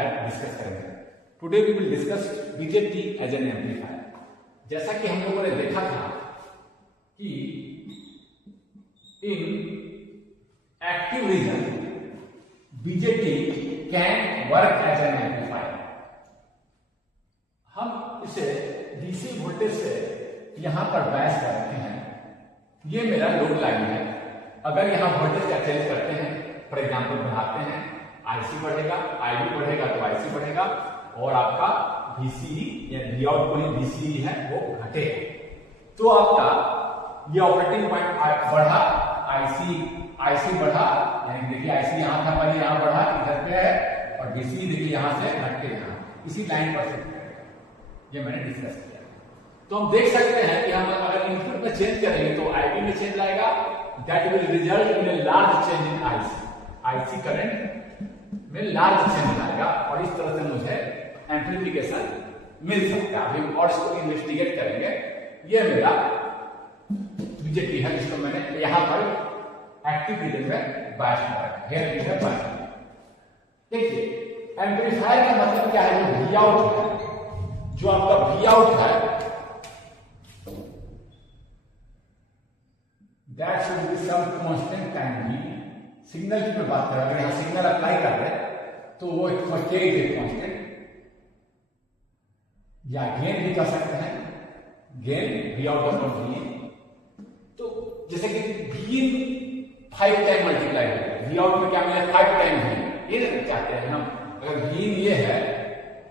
Amplifier discuss करेंगे। Today we will discuss BJT as an amplifier. जैसा कि हम लोगों ने देखा था कि in active region BJT can work as an amplifier. हम इसे डीसी वोल्टेज से यहां पर बायस कर रखे हैं। ये मेरा लोड लाइन है। अगर यहां वोल्टेज का चेंज करते हैं, फॉर एग्जांपल बढ़ाते हैं, आईसी बढ़ेगा, आईबी बढ़ेगा तो आईसी बढ़ेगा, और आपका VCE या वी आउट VCE है वो घटे तो आपका ये ऑपरेटिंग पॉइंट बढ़ा, आईसी बढ़ा, यानी देखिए आईसी यहां था पहले, यहां बढ़ा, इधर पे है, और VCE देखिए यहां से घट के यहां इसी लाइन पर सेट करेगा। ये मैंने डिस्कस किया। तो हम देख सकते हैं कि हम अगर इनपुट में चेंज करेंगे तो आईबी में चेंज आएगा, that will result in a large change in IC current में लार्ज चेंज आएगा, और इस तरह से मुझे एम्प्लीफिकेशन मिल सकता है। अभी और इसको इन्वेस्टिगेट करेंगे। ये मेरा बीजेटी है जिसको मैंने यहां पर एक्टिव रीजन में बायस कर रखा है। देखिए एम्पलीफायर का मतलब क्या है? जो वी आउट है, जो आपका वी आउट है, that should be some constant time भी। सिग्नल की मैं बात कर रहा हूं, अगर यहां सिग्नल अप्लाई कर रहे हैं तो वो एक कांस्टेंट या गेन भी कर सकते हैं, gain V out upon V. तो जैसे कि वी 5 टाइम मल्टीप्लाई हो गया, वी आउट में क्या मिला? 5 टाइम है। ये चाहते हैं हम। अगर वी ये है,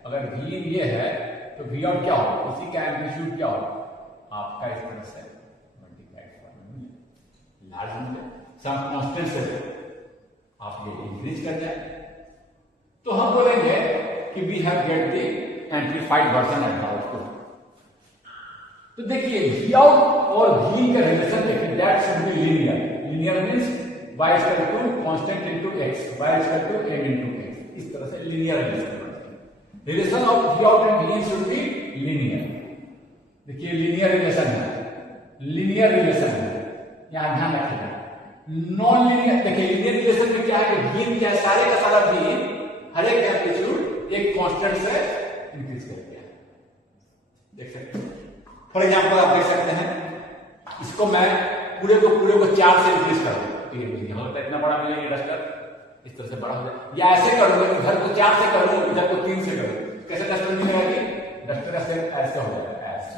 अगर वी ये है तो वी आउट क्या हो? उसी का एम्पलीट्यूड क्या हो? आपका इस तरह से लार्ज मिले, सम कांस्टेंट से आप ये इंक्रीज कर जाए तो हम बोलेंगे कि we have get the amplified version at output. तो देखिए वी आउट और वी का रिलेशन देखिए, that should be linear. Linear means y is equal to constant into x, y is equal to m into x। इस तरह से linear relation of V out and V in should be linear. देखिए linear relation है, linear relation है, यहां ध्यान रखिएगा। Non linear, देखिए लीनियर रिलेशन में क्या है कि वी क्या सारे का सारा वी हर एक एम्पलीट्यूड एक कांस्टेंट से इंक्रीज कर दिया। देख सकते हैं, फॉर एग्जांपल आप देख सकते हैं, इसको मैं पूरे को 4 से इंक्रीज कर दूं तो ये यहां पर इतना बड़ा मिलेगा डस्टर, इस तरह से बड़ा हो जाए, या ऐसे करूंगा इधर को 4 से करूं, इधर को 3 से करूं, कैसे डस्टर मिलेगा? कि डस्टर का शेप ऐसे हो जाएगा, ऐसे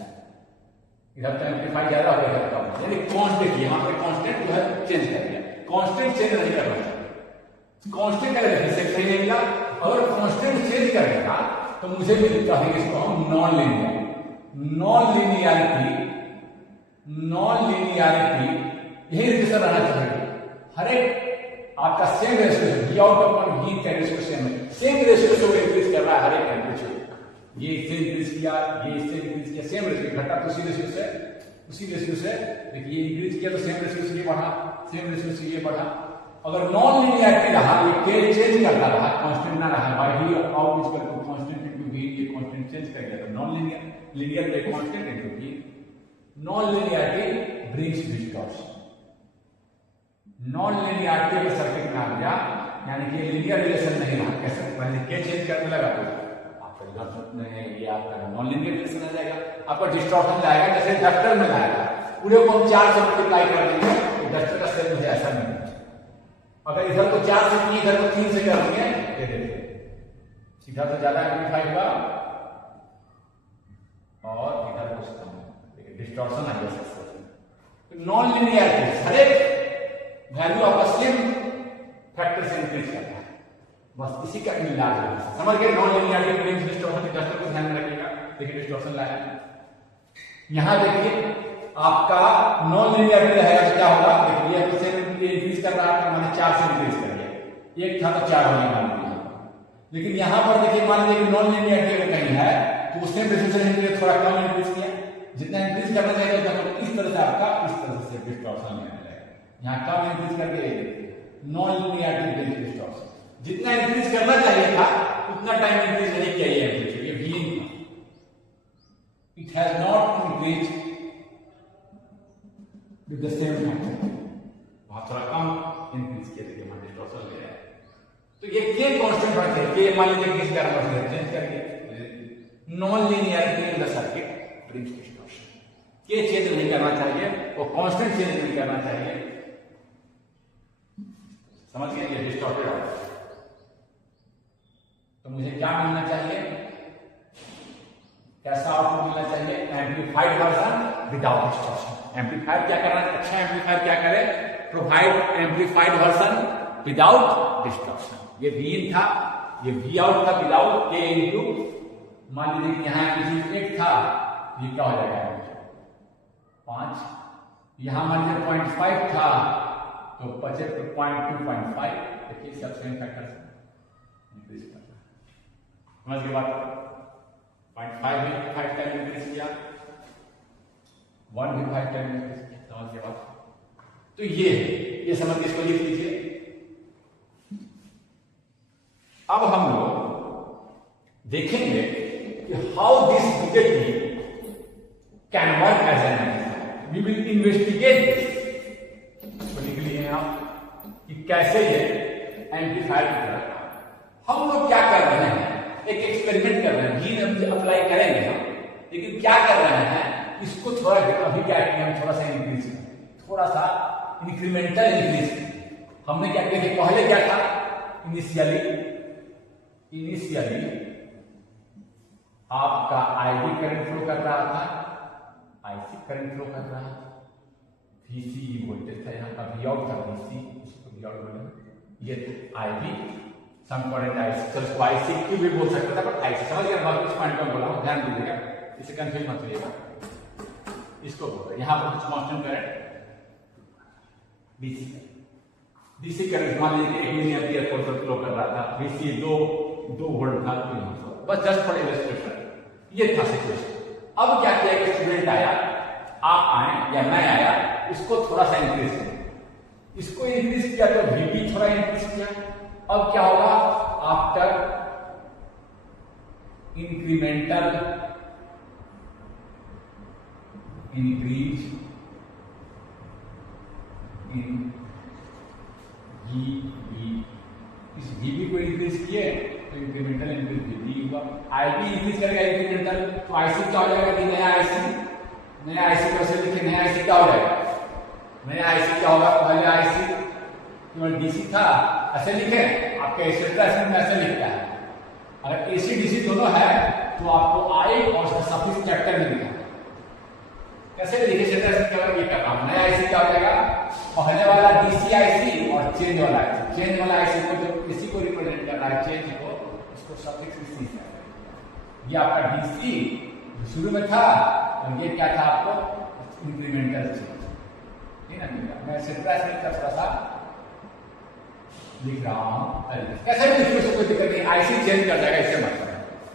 इधर तो एम्पलीफाई ज्यादा हो जाएगा, यानी कांस्टेंट यहां पे कांस्टेंट जो है चेंज कर दिया। कांस्टेंट चेंज नहीं करना चाहिए। कांस्टेंट अगर से सही नहीं मिला, अगर कांस्टेंट चेंज करेगा तो मुझे भी लिखता है इसको हम नॉन लीनियर। नॉन लीनियरिटी यही रिलेशन रहना चाहिए। हर एक आपका same ratio, V out upon V का रेशियो सेम रेशियो से इंक्रीज कर रहा है हर एक एम्पलीट्यूड। ये इससे इंक्रीज किया, ये इससे इंक्रीज किया, सेम रेशियो घटा तो उसी रेशियो से देखिए इंक्रीज किया तो सेम रेशियो से ये बढ़ा, सेम रेशियो से ये बढ़ा। अगर नॉन लीनियरिटी रहा, ये के चेंज करता रहा, कांस्टेंट ना रहा, by V out is equal to constant into V, ये कांस्टेंट चेंज कर गया तो नॉन लीनियर पे constant into V. Non linearity brings distortion. Non linearity अगर सर्किट में आ गया, यानी कि लीनियर रिलेशन नहीं रहा, कैसे पहले के चेंज करने लगा तो आपका ये आपका नॉन लीनियर रिलेशन आ जाएगा, आपका डिस्टॉर्शन जाएगा। जैसे डस्टर में लाएगा, पूरे को हम 4 से मल्टीप्लाई कर देंगे तो डस्टर का शेप मुझे ऐसा नहीं। अगर इधर को 4 से किए, इधर को 3 से कर दिए, ये देखिए इधर तो ज्यादा एम्पलीफाई हुआ और इधर कुछ कम, देखिए डिस्टॉर्शन आ गया। तो नॉन लीनियरिटी हर एक वैल्यू आपका सेम फैक्टर से इंक्रीज करता है, बस इसी का इलाज है। समझ गए? Non linearity brings distortion. Duster को ध्यान में रखिएगा, देखिए डिस्टॉर्शन लाया। यहां देखिए आपका नॉन लीनियरिटी रहेगा तो क्या होगा? देखिए ये सेम इंक्रीज कर रहा था, मैंने 4 से इंक्रीज कर दिया, एक था तो 4 हो गया मान लीजिए। लेकिन यहां पर देखिए मान लीजिए नॉन लीनियरिटी अगर कहीं है तो सेम रेशियो से इंक्रीज थोड़ा कम इंक्रीज किया, जितना इंक्रीज करना चाहिए तो इस तरह से आपका इस तरह से डिस्टॉर्शन में आ जाएगा। यहां कम इंक्रीज कर दिया, देखिए नॉन लीनियरिटी ब्रिंग्स डिस्टॉर्शन। जितना इंक्रीज करना चाहिए था उतना टाइम इंक्रीज नहीं किया ये एम्पलीट्यूड, ये V it has not increase with the same factor, बहुत थोड़ा कम इंक्रीज किया, देखिए डिस्टॉर्शन ले रहा है। तो ये के कांस्टेंट होना चाहिए। के मान लीजिए किस कारण से चेंज करके non linearity in the circuit brings distortion. के चेंज नहीं करना चाहिए, वो कांस्टेंट चेंज नहीं करना चाहिए, समझ गए? ये डिस्टॉर्टेड हो। तो मुझे क्या मिलना चाहिए, कैसा आउटपुट मिलना चाहिए? Amplified version without distortion. Amplifier क्या करना है? अच्छा एम्पलीफायर क्या करे? Provide amplified version without distortion. ये Vin था, ये V आउट था विदाउट के इनटू, मान लीजिए कि यहां एम्पलीट्यूड 1 था, ये क्या हो जाएगा 5, यहां मान लीजिए 0.5 था तो बचे 0.2.5। देखिए सब सेम फैक्टर से इंक्रीज करता है, समझ गए बात? 0.5 भी 5 टाइम इंक्रीज किया, 1 भी 5 टाइम इंक्रीज किया, समझ गए बात? तो ये समझ के इसको लिख लीजिए। अब हम लोग देखेंगे कि how this BJT can work as an amplifier. We will investigate this, लिख लिए आप कि कैसे ये एम्पलीफायर की तरह काम। हम लोग क्या कर रहे हैं, एक एक्सपेरिमेंट कर रहे हैं, G अप्लाई करेंगे हम, लेकिन क्या कर रहे हैं, इसको थोड़ा अभी क्या है, हम थोड़ा सा इंक्रीज करें, थोड़ा सा इंक्रीमेंटल इंक्रीज। हमने क्या किया, पहले क्या था, इनिशियली आपका आईवी करंट फ्लो कर रहा था, आईसी करंट फ्लो कर रहा है, VCE वोल्टेज था, यहाँ का V आउट था VC, इसको V आउट बोले, ये आईवी सम करंट आईसी, चलो इसको आईसी क्यों भी बोल सकता था, बट आईसी समझ गया बात, इस पॉइंट पर बोला हूं, ध्यान दीजिएगा, इसे कंफ्यूज मत होइएगा। इसको बोलो यहाँ पर कुछ कांस्टेंट करंट डीसी करंट मान लीजिए 1 मिली एम्पीयर पर फ्लो कर रहा था, VCE 2 वोल्ट था, बस जस्ट फॉर इलस्ट्रेशन ये था सिचुएशन। अब क्या किया कि स्टूडेंट आया, आप आए या मैं आया, इसको थोड़ा सा इंक्रीज किया, इसको इंक्रीज किया तो VP थोड़ा इंक्रीज किया। अब क्या होगा, after incremental increase in VB, इस VB को इंक्रीज किए तो इंक्रीमेंटल इंक्रीज VB हुआ। IB इंक्रीज करेगा इंक्रीमेंटल, तो IC क्या हो जाएगा कि नया IC कैसे लिखे, नया IC क्या हो जाएगा, नया IC क्या होगा, पहले IC केवल DC था ऐसे लिखे, आपका एक्सेट्रा में ऐसे लिखता है। अगर AC DC दोनों है तो आपको I और सफिक्स कैपिटल में लिखा, कैसे लिखे एक्सेट्रा क्या होगा, ये क्या काम, नया IC क्या हो जाएगा, पहले वाला DC IC और चेंज वाला IC, चेंज वाला IC को जब किसी को रिप्रेजेंट करना है चेंज को, उसको सफिक्स सी से, ये आपका DC जो शुरू में था और ये क्या था आपको इंक्रीमेंटल चेंज, ठीक है ना? मैं एक्सेट्रा का थोड़ा सा लिख रहा हूं, कैसे भी लिखने से कोई दिक्कत नहीं, IC चेंज कर जाएगा इससे मतलब,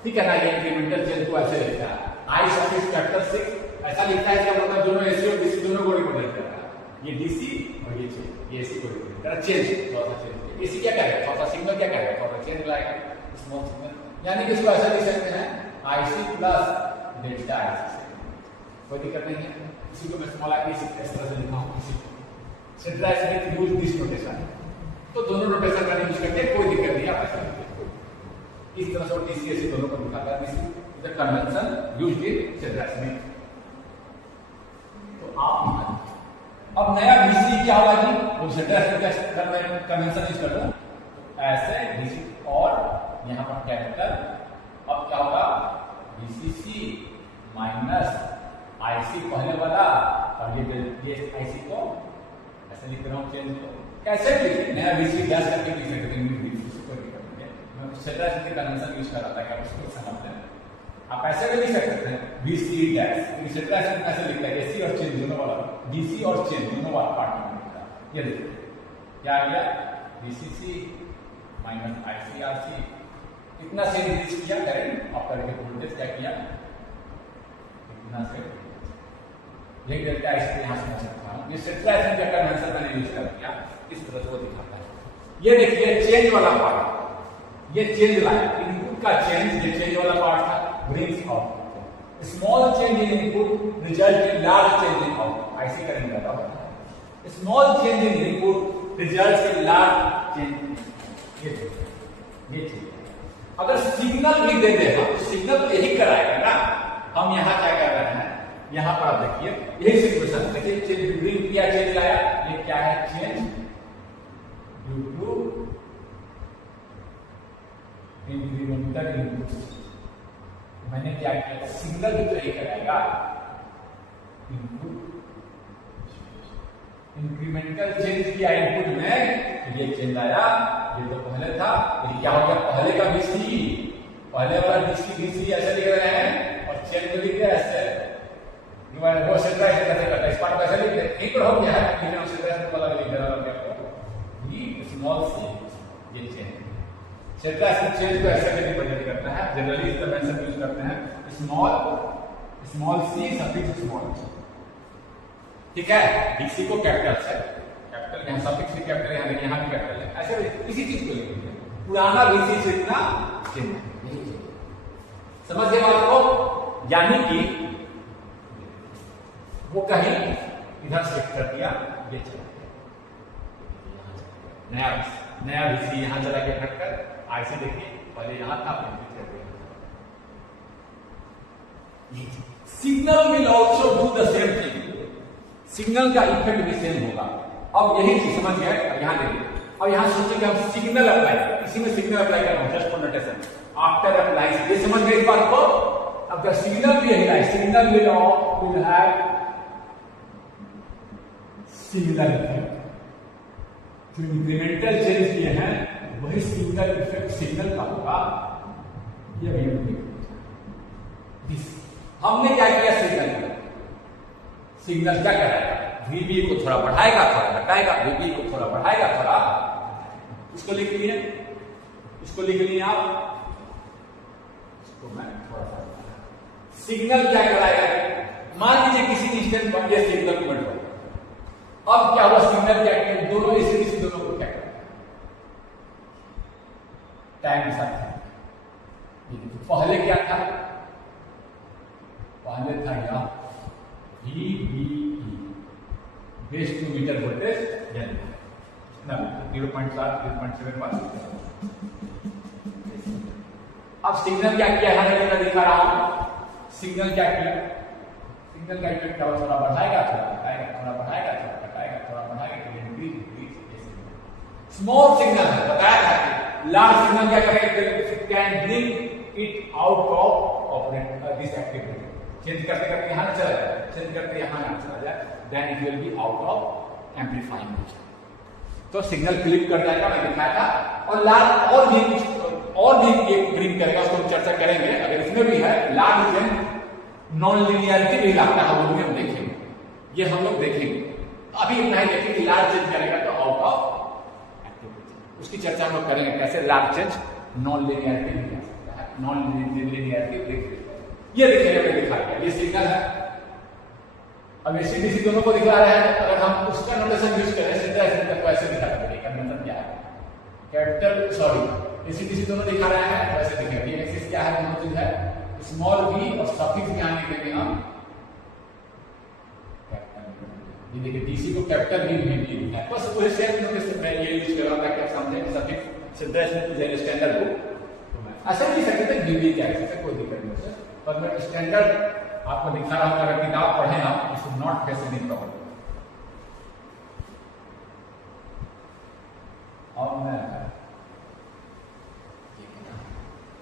ठीक है ना? ये इंक्रीमेंटल चेंज को ऐसे लिखता है, I सफिक्स कैपिटल 6 ऐसा लिखता है, इसका मतलब दोनों AC और DC दोनों को रिप्रेजेंट करता है, ये DC और ये चेंज, ये AC को रिप्रेजेंट करता है, चेंज थोड़ा सा चेंज, AC क्या करेगा, थोड़ा सा सिग्नल क्या करेगा, थोड़ा सा चेंज लाएगा, स्मॉल सिग्नल, यानी कि इसको ऐसा लिख सकते हैं IC प्लस डेल्टा IC, कोई दिक्कत नहीं है। इसी को मैं स्मॉल IC इस तरह से लिखा हूं, इसी central estimate use this notation, तो दोनों नोटेशन का यूज करके कोई दिक्कत नहीं, आप ऐसा लिखिए इस तरह से, DC AC दोनों को लिखा गया, this is the convention used in central estimate. तो आप अब नया VC क्या होगा जी, वो सेंट्रल एस्टिमेट का कन्वेंशन यूज कर लो, ऐसे VC और यहां पर कैपिटल, अब क्या होगा VCC माइनस IC पहले वाला, और ये IC को ऐसे लिख रहा हूं, चेंज को कैसे भी नया VC गैस करके लिख सकते हैं, मैं सेंट्रल एस्टिमेट का कन्वेंशन यूज कर रहा था, क्या उसको समझते हैं, आप ऐसे भी लिख सकते हैं VC डैश, सेंट्रल एस्टिमेट ऐसे लिखता है, AC और चेंज दोनों वाला, DC और चेंज दोनों वाला पार्ट में लिखता है, ये देखिए क्या आ गया, VCC माइनस ICRC, इतना से इंक्रीज किया करंट, आप करके वोल्टेज क्या किया, इतना से ये डेल्टा IC यहां से सकता हूं, ये सेंट्रल एस्टिमेट का कन्वेंशन मैंने यूज कर दिया, इस तरह से वो दिखाता है। ये देखिए चेंज वाला पार्ट, ये चेंज लाइन, इनपुट का चेंज, ये चेंज वाला पार्ट था, brings out small change in input result in large change in output, IC current का होता है, small change in input results in large change, ये चीज अगर सिग्नल भी दे दे हम, सिग्नल तो यही कराएगा ना। हम यहाँ क्या कर रहे हैं, यहाँ पर आप देखिए यही सिचुएशन, देखिए चेंज ड्यूरिंग क्या चेंज लाया, ये क्या है, change due to incremental input. मैंने क्या किया, सिग्नल भी तो यही कराएगा, इनपुट इंक्रीमेंटल चेंज किया इनपुट में, तो ये चेंज आया, ये तो पहले था, ये क्या हो गया, पहले का बीसी, पहले वाला बीसी ऐसे लिख रहे हैं और चेंज तो लिख रहे हैं ऐसे, वो सेंट्रा ऐसे कैसे करता है, इस पार्ट को ऐसे लिख रहे हैं, एक हो गया है, लेकिन हम सेंट्रा ऐसे वाला लिख रहा है आपको, ये स्मॉल सी, ये चेंज, सेंट्रा ऐसे चेंज को ऐसे रिप्रेजेंट करता है, जनरली इस तरह से यूज करते हैं, स्मॉल सी सफिक्स स्मॉल, ठीक है, डीसी को कैपिटल से, कैपिटल यहाँ सफिक्स भी कैपिटल यहाँ लेकिन यहाँ भी कैपिटल है, ऐसे इसी चीज को लिखेंगे, पुराना बीसी से इतना चेंज, समझ गए बात को, यानी कि वो कहीं इधर शिफ्ट कर दिया, ये चला गया, नया बीसी यहां चला गया घटकर, ऐसे देखिए पहले यहां था फिर signal will also do the same thing, signal का इफेक्ट भी सेम होगा। अब यही चीज समझ गए, अब यहां देखिए, अब यहां सोचिए कि हम सिग्नल अप्लाई, इसी में सिग्नल अप्लाई कर रहा हूं, just for notation, after apply, ये समझ गए इस बात को। अब सिग्नल भी यही है, signal will have signal effect, जो इंक्रीमेंटल चेंज किए हैं वही सिग्नल इफेक्ट सिग्नल का होगा, ये भी हमने क्या किया, सिग्नल क्या कराएगा, वीबी को थोड़ा बढ़ाएगा थोड़ा घटाएगा, वीबी को थोड़ा बढ़ाएगा थोड़ा, इसको लिख लिए, इसको लिख लिए आप, इसको मैं थोड़ा सा, सिग्नल क्या कराएगा, मान लीजिए किसी इंस्टेंट पर यह सिग्नल को बढ़, अब क्या हुआ, सिग्नल क्या किया, दोनों एसी दोनों को क्या करेगा, टाइम के साथ, पहले क्या था, पहले था क्या, VBE base to emitter voltage, 0.7 0.7 पास। अब सिग्नल क्या किया है, मैं दिखा रहा हूं, सिग्नल क्या किया, सिग्नल का इफेक्ट क्या, थोड़ा बढ़ाएगा थोड़ा घटाएगा, थोड़ा बढ़ाएगा थोड़ा घटाएगा, थोड़ा बढ़ाएगा, स्मॉल सिग्नल है, बताया था, लार्ज सिग्नल क्या करेगा, can bring it out of operate this activity, change करते करते यहां चला जाए, चेंज करते यहां चला जाए, then it will be out of amplifying motion, तो सिग्नल क्लिप कर जाएगा, मैं दिखाया था। और लार्ज और भी एक ब्रिंग करेगा, उसको हम चर्चा करेंगे, अगर इसमें भी है लार्ज चेंज नॉन लिनियरिटी भी लगता है, वो भी हम देखेंगे, ये हम लोग देखेंगे, अभी इतना ही देखेंगे, लार्ज चेंज करेगा तो आउट ऑफ एक्टिविटी, उसकी चर्चा हम लोग करेंगे, कैसे लार्ज चेंज नॉन लिनियरिटी भी कर सकता है, नॉन लिनियरिटी देख, ये देखिए मैंने दिखा दिया, ये सिग्नल है, अब एसी डीसी दोनों को दिखा रहा है, अगर हम उसका नोटेशन यूज करें सीधा तो ऐसे दिखा देंगे, इसका मतलब क्या है, कैपिटल सॉरी एसी डीसी दोनों दिखा रहा है, तो ऐसे दिखेगा, ये एक्सिस क्या है, दोनों चीज है, स्मॉल v और सफिक्स भी आने देंगे हम, ये देखिए डीसी को कैपिटल v लिखा है, बस पूरे सेम नोटेशन में ये यूज कर रहा था कि आप समझें, सफिक्स सिंटेक्स में कुछ स्टैंडर्ड को ऐसे भी सकते थे, वीबी क्या है, कोई दिक्कत नहीं है, पर मैं स्टैंडर्ड आपको दिखा रहा हूं, अगर किताब पढ़े ना, you should not face any problem.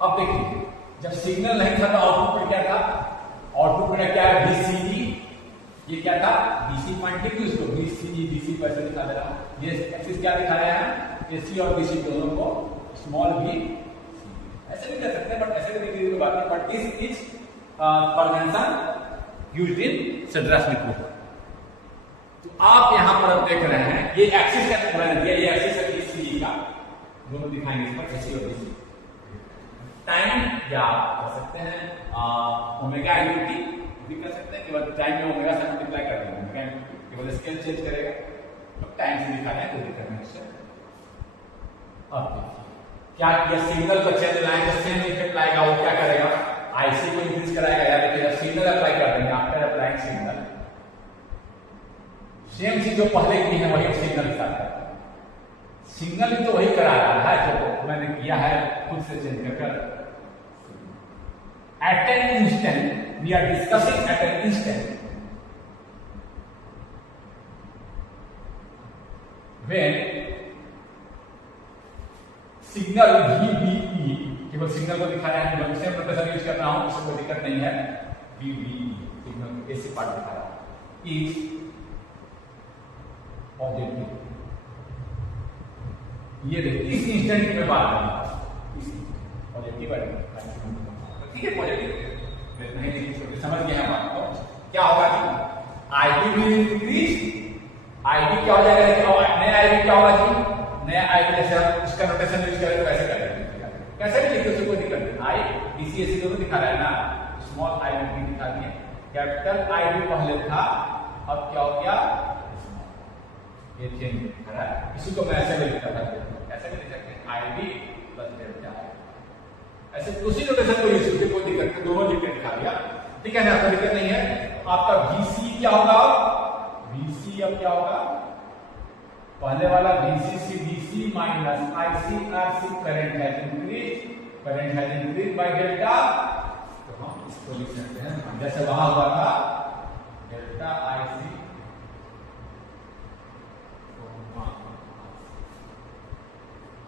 अब देखिए, जब सिग्नल नहीं था तो आउटपुट में क्या था, आउटपुट में क्या है, VCE, ये क्या था, DC पॉइंटिंग, इसको VCE DC पर ऐसे दिखा दे रहा हूं, ये एक्सिस क्या दिखा रहा है, AC और DC दोनों को स्मॉल v, ऐसे भी कर सकते हैं, बट ऐसे भी देखिए तो बात नहीं, but this is convention used in सेंट्रस नेटवर्क। तो आप यहां पर अब देख रहे हैं, ये एक्सिस का मैंने दिया, ये एक्सिस है VCE का, दोनों दिखाएंगे इस पर, AC और DC, टाइम या आप कर सकते हैं ओमेगा इनटू टी भी कर सकते हैं, केवल टाइम में ओमेगा से मल्टीप्लाई कर देंगे, ओमेगा इनटू टी, केवल स्केल चेंज करेगा, तो टाइम से दिखा रहे हैं, कोई दिक्कत नहीं इससे। अब देखिए क्या किया, सिग्नल को चेंज लाएंगे, सेम इफेक्ट लाएगा, वो क्या करेगा, आईसी को इंक्रीज कराएगा, या देखिए जब सिग्नल अप्लाई कर देंगे, आफ्टर अप्लाइंग सिग्नल, सेम चीज जो पहले की है वही सिग्नल के साथ, सिग्नल भी तो वही करा रहा है जो मैंने किया है खुद से चेंज कर। At an instant we are discussing at an instant when signal VBE, केवल सिग्नल को दिखा रहा है, मैं सेम नोटेशन यूज कर रहा हूं, इसमें कोई दिक्कत नहीं है। VBE सिग्नल ऐसे पार्ट दिखा रहा है इज पॉजिटिव। ये देखिए इस इंस्टेंट की मैं बात कर रहा हूं, इस पॉजिटिव है, ठीक है पॉजिटिव नहीं समझ गए हैं बात को। क्या होगा कि आईडी विल इंक्रीज, आईडी क्या हो जाएगा, नया आईडी क्या होगा जी, नया आईडी जैसे हम इसका नोटेशन यूज करें तो कैसे करेंगे, कैसे भी लिखते उसको कोई दिक्कत नहीं। आई बीसीएससी दोनों दिखा रहा है ना, स्मॉल आई भी दिखा दिए, कैपिटल आई भी पहले था अब क्या हो गया ये चेंज दिखा रहा है। इसी को मैं ऐसे भी लिखता था, ऐसे भी लिख सकते हैं आईडी प्लस डेल्टा, ऐसे उसी नोटेशन को यूज करके कोई दिक्कत नहीं, दोनों लिख के दिखा दिया, ठीक है ना, कोई दिक्कत नहीं है। आपका VC क्या होगा, VC अब क्या होगा, पहले वाला VCC DC minus ICRC current है इंक्रीज, करंट है इंक्रीज बाय डेल्टा, तो हम इसको लिख सकते हैं जैसे वहां हुआ था डेल्टा IC,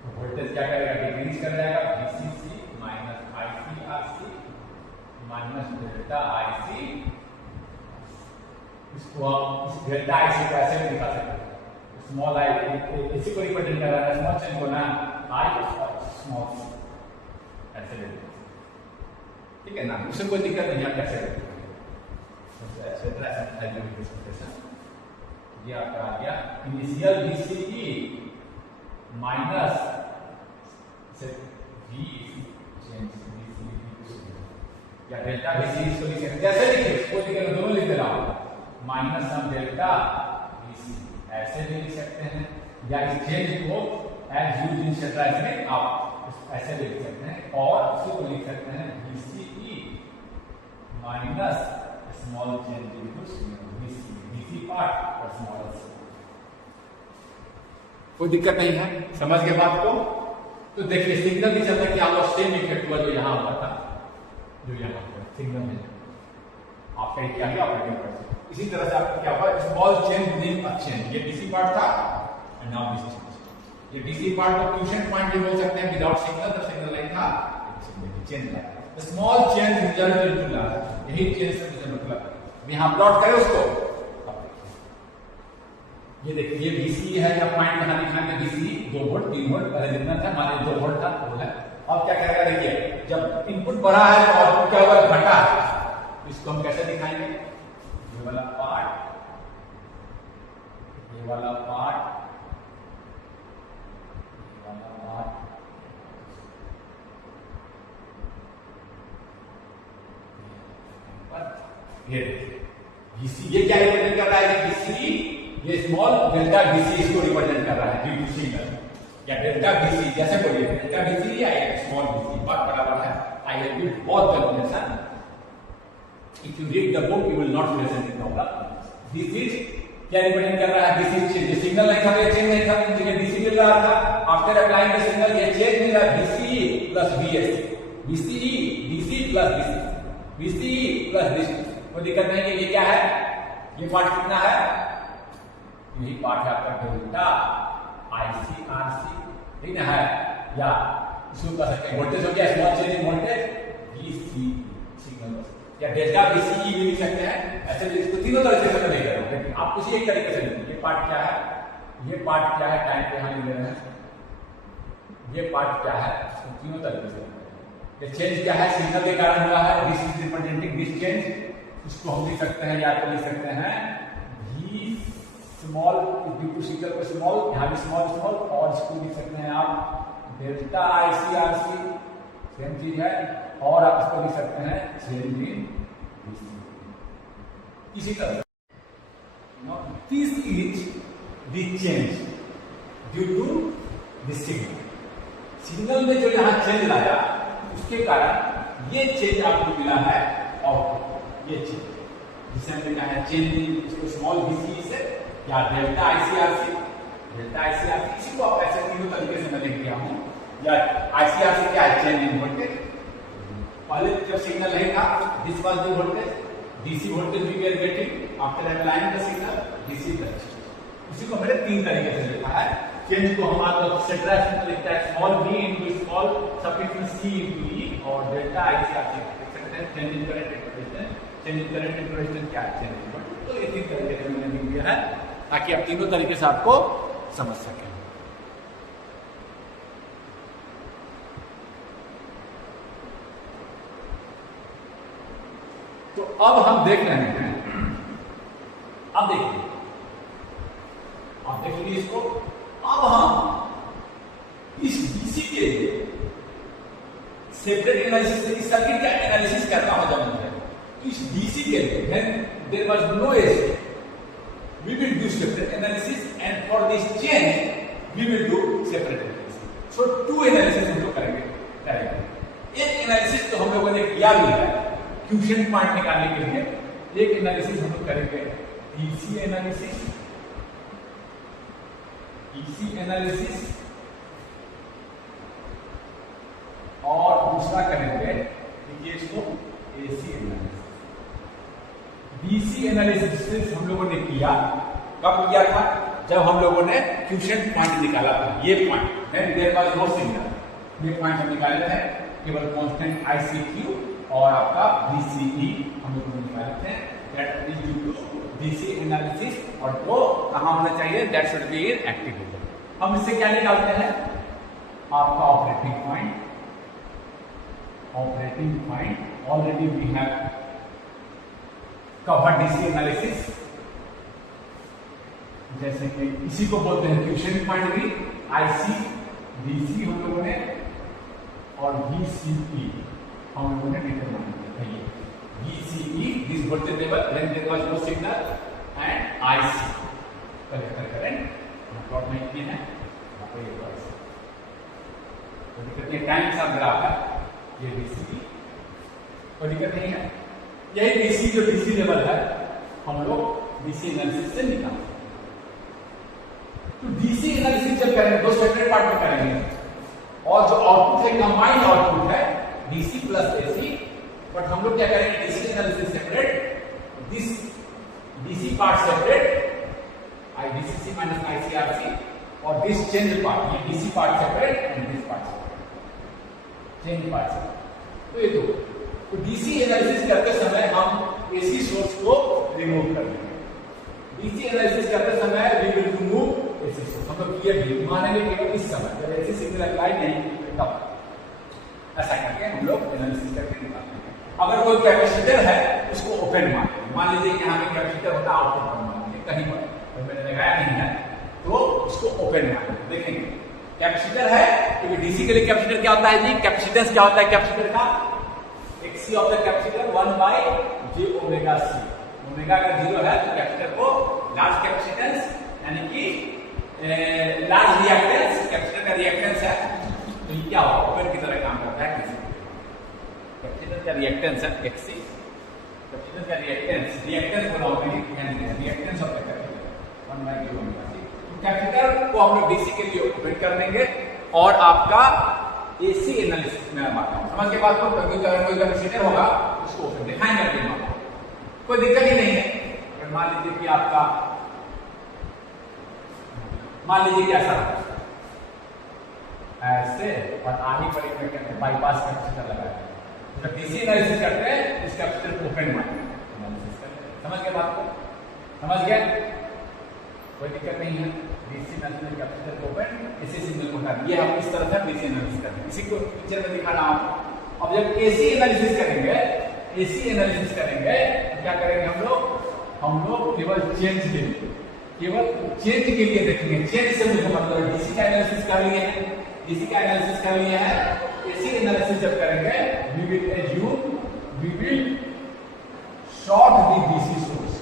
तो वोल्टेज क्या करेगा, डिक्रीज कर जाएगा, VCC minus ICRC minus delta IC। इसको आप इस डेल्टा IC को ऐसे भी दिखा सकते हैं, स्मॉल आई इसी को रिप्रेजेंट कर रहा है, स्मॉल चेंज को ना आई स्मॉल सी ऐसे ले, ठीक है ना, उसमें कोई दिक्कत नहीं है, कैसे ये आपका आ गया इनिशियल VCE माइनस से या डेल्टा VCE, इसको लिख सकते जैसे लिखे कोई दिक्कत, दोनों लिख दे रहा हूं, माइनस सम डेल्टा ऐसे भी लिख सकते हैं, या इस चेंज को एज यूज इन सेंट्राइज आप ऐसे लिख सकते हैं, और इसी को लिख सकते हैं VCE minus small change into VC part और स्मॉल सी, कोई दिक्कत नहीं है, समझ गए बात को। तो देखिए सिग्नल भी चलता कि आपका सेम इफेक्ट हुआ जो यहां हुआ था, जो यहां सिग्नल है आपका क्या है ऑपरेटिंग पॉइंट, इसी तरह से आपका क्या हुआ small change within a change, ये डीसी पार्ट था एंड नाउ दिस इज ये डीसी पार्ट को क्वेश्चन पॉइंट भी बोल सकते हैं, without signal the signal line था change line, the small change result into large, यही चेंज से मुझे मतलब हम यहां प्लॉट करें उसको। ये देखिए ये VCE है, या पॉइंट कहां दिखाएंगे, VCE 2 वोल्ट 3 वोल्ट पहले जितना था, मान लीजिए 2 वोल्ट था वो है, अब क्या करेगा देखिए जब इनपुट बढ़ा है तो आउटपुट क्या होगा, घटा है, इसको हम कैसे दिखाएंगे, ये वाला पार्ट, ये वाला पार्ट, ये वाला पार्ट, ये VCE ये क्या रिप्रेजेंट कर रहा है, VCE ये स्मॉल डेल्टा VCE इसको रिप्रेजेंट कर रहा है ड्यू टू सिग्नल, या डेल्टा VCE जैसे बोलिए डेल्टा VCE या स्मॉल VCE बात बराबर है। I have given both combination, if you read the book you will not face any problem. This is क्या रिप्रेजेंट कर रहा है, दिस इज चेंज, सिग्नल नहीं था ये चेंज नहीं था, मुझे DC मिल रहा था, आफ्टर अप्लाइंग द सिग्नल ये चेंज मिल रहा है, VCE plus VSC, VCE DC plus DC, VCE plus DC, कोई दिक्कत नहीं है। ये क्या है, ये पार्ट कितना है, यही पार्ट है आपका डेल्टा ICRC, ठीक है, या इसको कह सकते हैं वोल्टेज हो गया स्मॉल चेंज इन वोल्टेज VCE सिग्नल, या डेल्टा VCE भी लिख सकते हैं, ऐसे इसको तीनों तरीके से लिख रहे हो, लेकिन आप उसी एक तरीके से लिखिए। ये पार्ट क्या है, ये पार्ट क्या है, टाइम पे हम ले रहे हैं, ये पार्ट क्या है, इसको तीनों तरीके से ये चेंज क्या है, सिग्नल के कारण हुआ है, this is representing this change, इसको हम लिख सकते हैं, या तो लिख सकते हैं V small due to signal को स्मॉल, यहाँ भी स्मॉल स्मॉल, और इसको लिख सकते हैं आप डेल्टा ICRC, सेम चीज है, और आप इसको लिख सकते हैं चेंज इन इसी तरह। Now this is the change due to the signal, signal में जो यहाँ चेंज लाया उसके कारण ये चेंज आपको मिला है, और ये चेंज जिसे हमने कहा है चेंज इन स्मॉल VCE से या डेल्टा ICRC, डेल्टा आईसीआरसी, इसी को आप ऐसे तीनों तरीके से मैं लिख दिया हूं। या आईसीआरसी क्या है, चेंज इन वोल्टेज। पहले जब सिग्नल नहीं था, this was the voltage, DC voltage we were getting after applying the signal, this is the change. उसी को मैंने तीन तरीके से लिखा है। चेंज को हम आपको सेट्रेक्शन में लिखता है small v into small suffix c into e, और डेल्टा आईसीआरसी लिख सकते हैं change in current and resistance. Change in current and resistance क्या है, चेंज इन वोल्टेज। तो ये तीन तरीके से मैंने लिख दिया है ताकि आप तीनों तरीके से आपको समझ सकें। तो अब हम देख रहे हैं, अब देखिए, आप देख लीजिए इसको। अब हम इस डीसी के लिए सेपरेट एनालिसिस, इस सर्किट का एनालिसिस करना होगा मुझे। तो इस डीसी के लिए when there was no AC, we will do separate analysis, and for this change we will do separate analysis. So two analysis हम लोग करेंगे। एक एनालिसिस तो हम लोगों ने किया भी है क्वेश्चन पॉइंट निकालने के लिए। एक एनालिसिस हम लोग करेंगे डीसी एनालिसिस, डीसी एनालिसिस, और दूसरा करेंगे देखिए इसको एसी एनालिसिस। डीसी एनालिसिस हम लोगों ने किया, कब किया था, जब हम लोगों ने क्वेश्चन पॉइंट निकाला था। ये point when there was no signal, ये पॉइंट हम निकाले थे, केवल कांस्टेंट आईसीक्यू और आपका डीसीई हम लोगों ने निकाले थे। That is due to DC analysis, और वो कहां होना चाहिए, that should be in active region. हम इससे क्या निकालते हैं, आपका operating point. Operating point already we have covered DC analysis, जैसे कि इसी को बोलते हैं क्वेश्चन पॉइंट भी। आईसी डीसी हम लोगों ने, और VCE हम लोगों ने डिटरमाइन किया है। VCE this voltage level when there was no signal, and IC collector current plot में किए हैं। आपको ये बात तो दिक्कत नहीं, टाइम्स ऑफ ग्राफ है ये VCE, कोई दिक्कत नहीं है। यही DC जो DC लेवल है हम लोग डीसी एनालिसिस से निकालते हैं। तो डीसी एनालिसिस जब करेंगे दो सेपरेट पार्ट में करेंगे, और जो आउटपुट है कंबाइंड आउटपुट है डीसी प्लस एसी। बट हम लोग क्या करेंगे, DC analysis separate, this DC part separate, DCC minus ICRC, और दिस चेंज पार्ट, ये DC part separate and this part separate, change part separate. तो ये दो। तो डीसी एनालिसिस करते समय हम एसी सोर्स को रिमूव कर देंगे। डीसी एनालिसिस करते समय we will remove AC source. हम लोग ये भी मानेंगे केवल इस समय जब एसी सिग्नल अप्लाई नहीं, तब ऐसा करके हम लोग एनालिसिस करके निकालते हैं। अगर कोई कैपेसिटर है उसको ओपन मान लीजिए कि यहाँ पे कैपेसिटर होता है, आउटपुट पर मान लीजिए कहीं पर, तो मैंने लगाया नहीं है, तो उसको ओपन मान देखेंगे। कैपेसिटर है, क्योंकि डीसी के लिए कैपेसिटर क्या होता है जी, कैपेसिटेंस क्या होता है कैपेसिटर का, XC of the capacitor 1/j omega C. Omega अगर 0 है तो कैपेसिटर को लार्ज कैपेसिटेंस, यानी कि लार्ज रिएक्टेंस, कैपेसिटर का रिएक्टेंस है, तो ये क्या होगा, ओपन की तरह काम करता है। कैपेसिटर का रिएक्टेंस है एक्सी, कैपेसिटर का रिएक्टेंस बोला होगा, reactance of the capacitor 1/j omega C. तो कैपेसिटर को हम लोग डीसी के लिए ओपन कर देंगे, और आपका एसी एनालिसिस में बात है, समझ के बाद कोई कैपेसिटर होगा उसको ओपन दिखाएंगे अपने मामला, कोई दिक्कत ही नहीं है। अगर मान लीजिए कि आपका, मान लीजिए कि ऐसा ऐसे, और आगे पर एक कहते हैं बाईपास कैपेसिटर लगाया, जब डीसी एनालिसिस करते हैं इस कैपेसिटर को ओपन मारते हैं, एनालिसिस करते हैं। समझ गए बात को, समझ गए, कोई दिक्कत नहीं है। डीसी एनालिसिस कैपेसिटर को ओपन, एसी सिग्नल को हटा, ये हम इस तरह से डीसी एनालिसिस करते हैं। इसी को पिक्चर में दिखा रहा हूं। अब जब एसी एनालिसिस करेंगे, एसी एनालिसिस करेंगे तो क्या करेंगे हम लोग केवल चेंज के लिए, केवल चेंज के लिए देखेंगे। चेंज से मुझे मतलब डीसी का एनालिसिस कर लिए हैं, डीसी का एनालिसिस कर लिए हैं। एसी एनालिसिस जब करेंगे we will assume, we will short the DC source,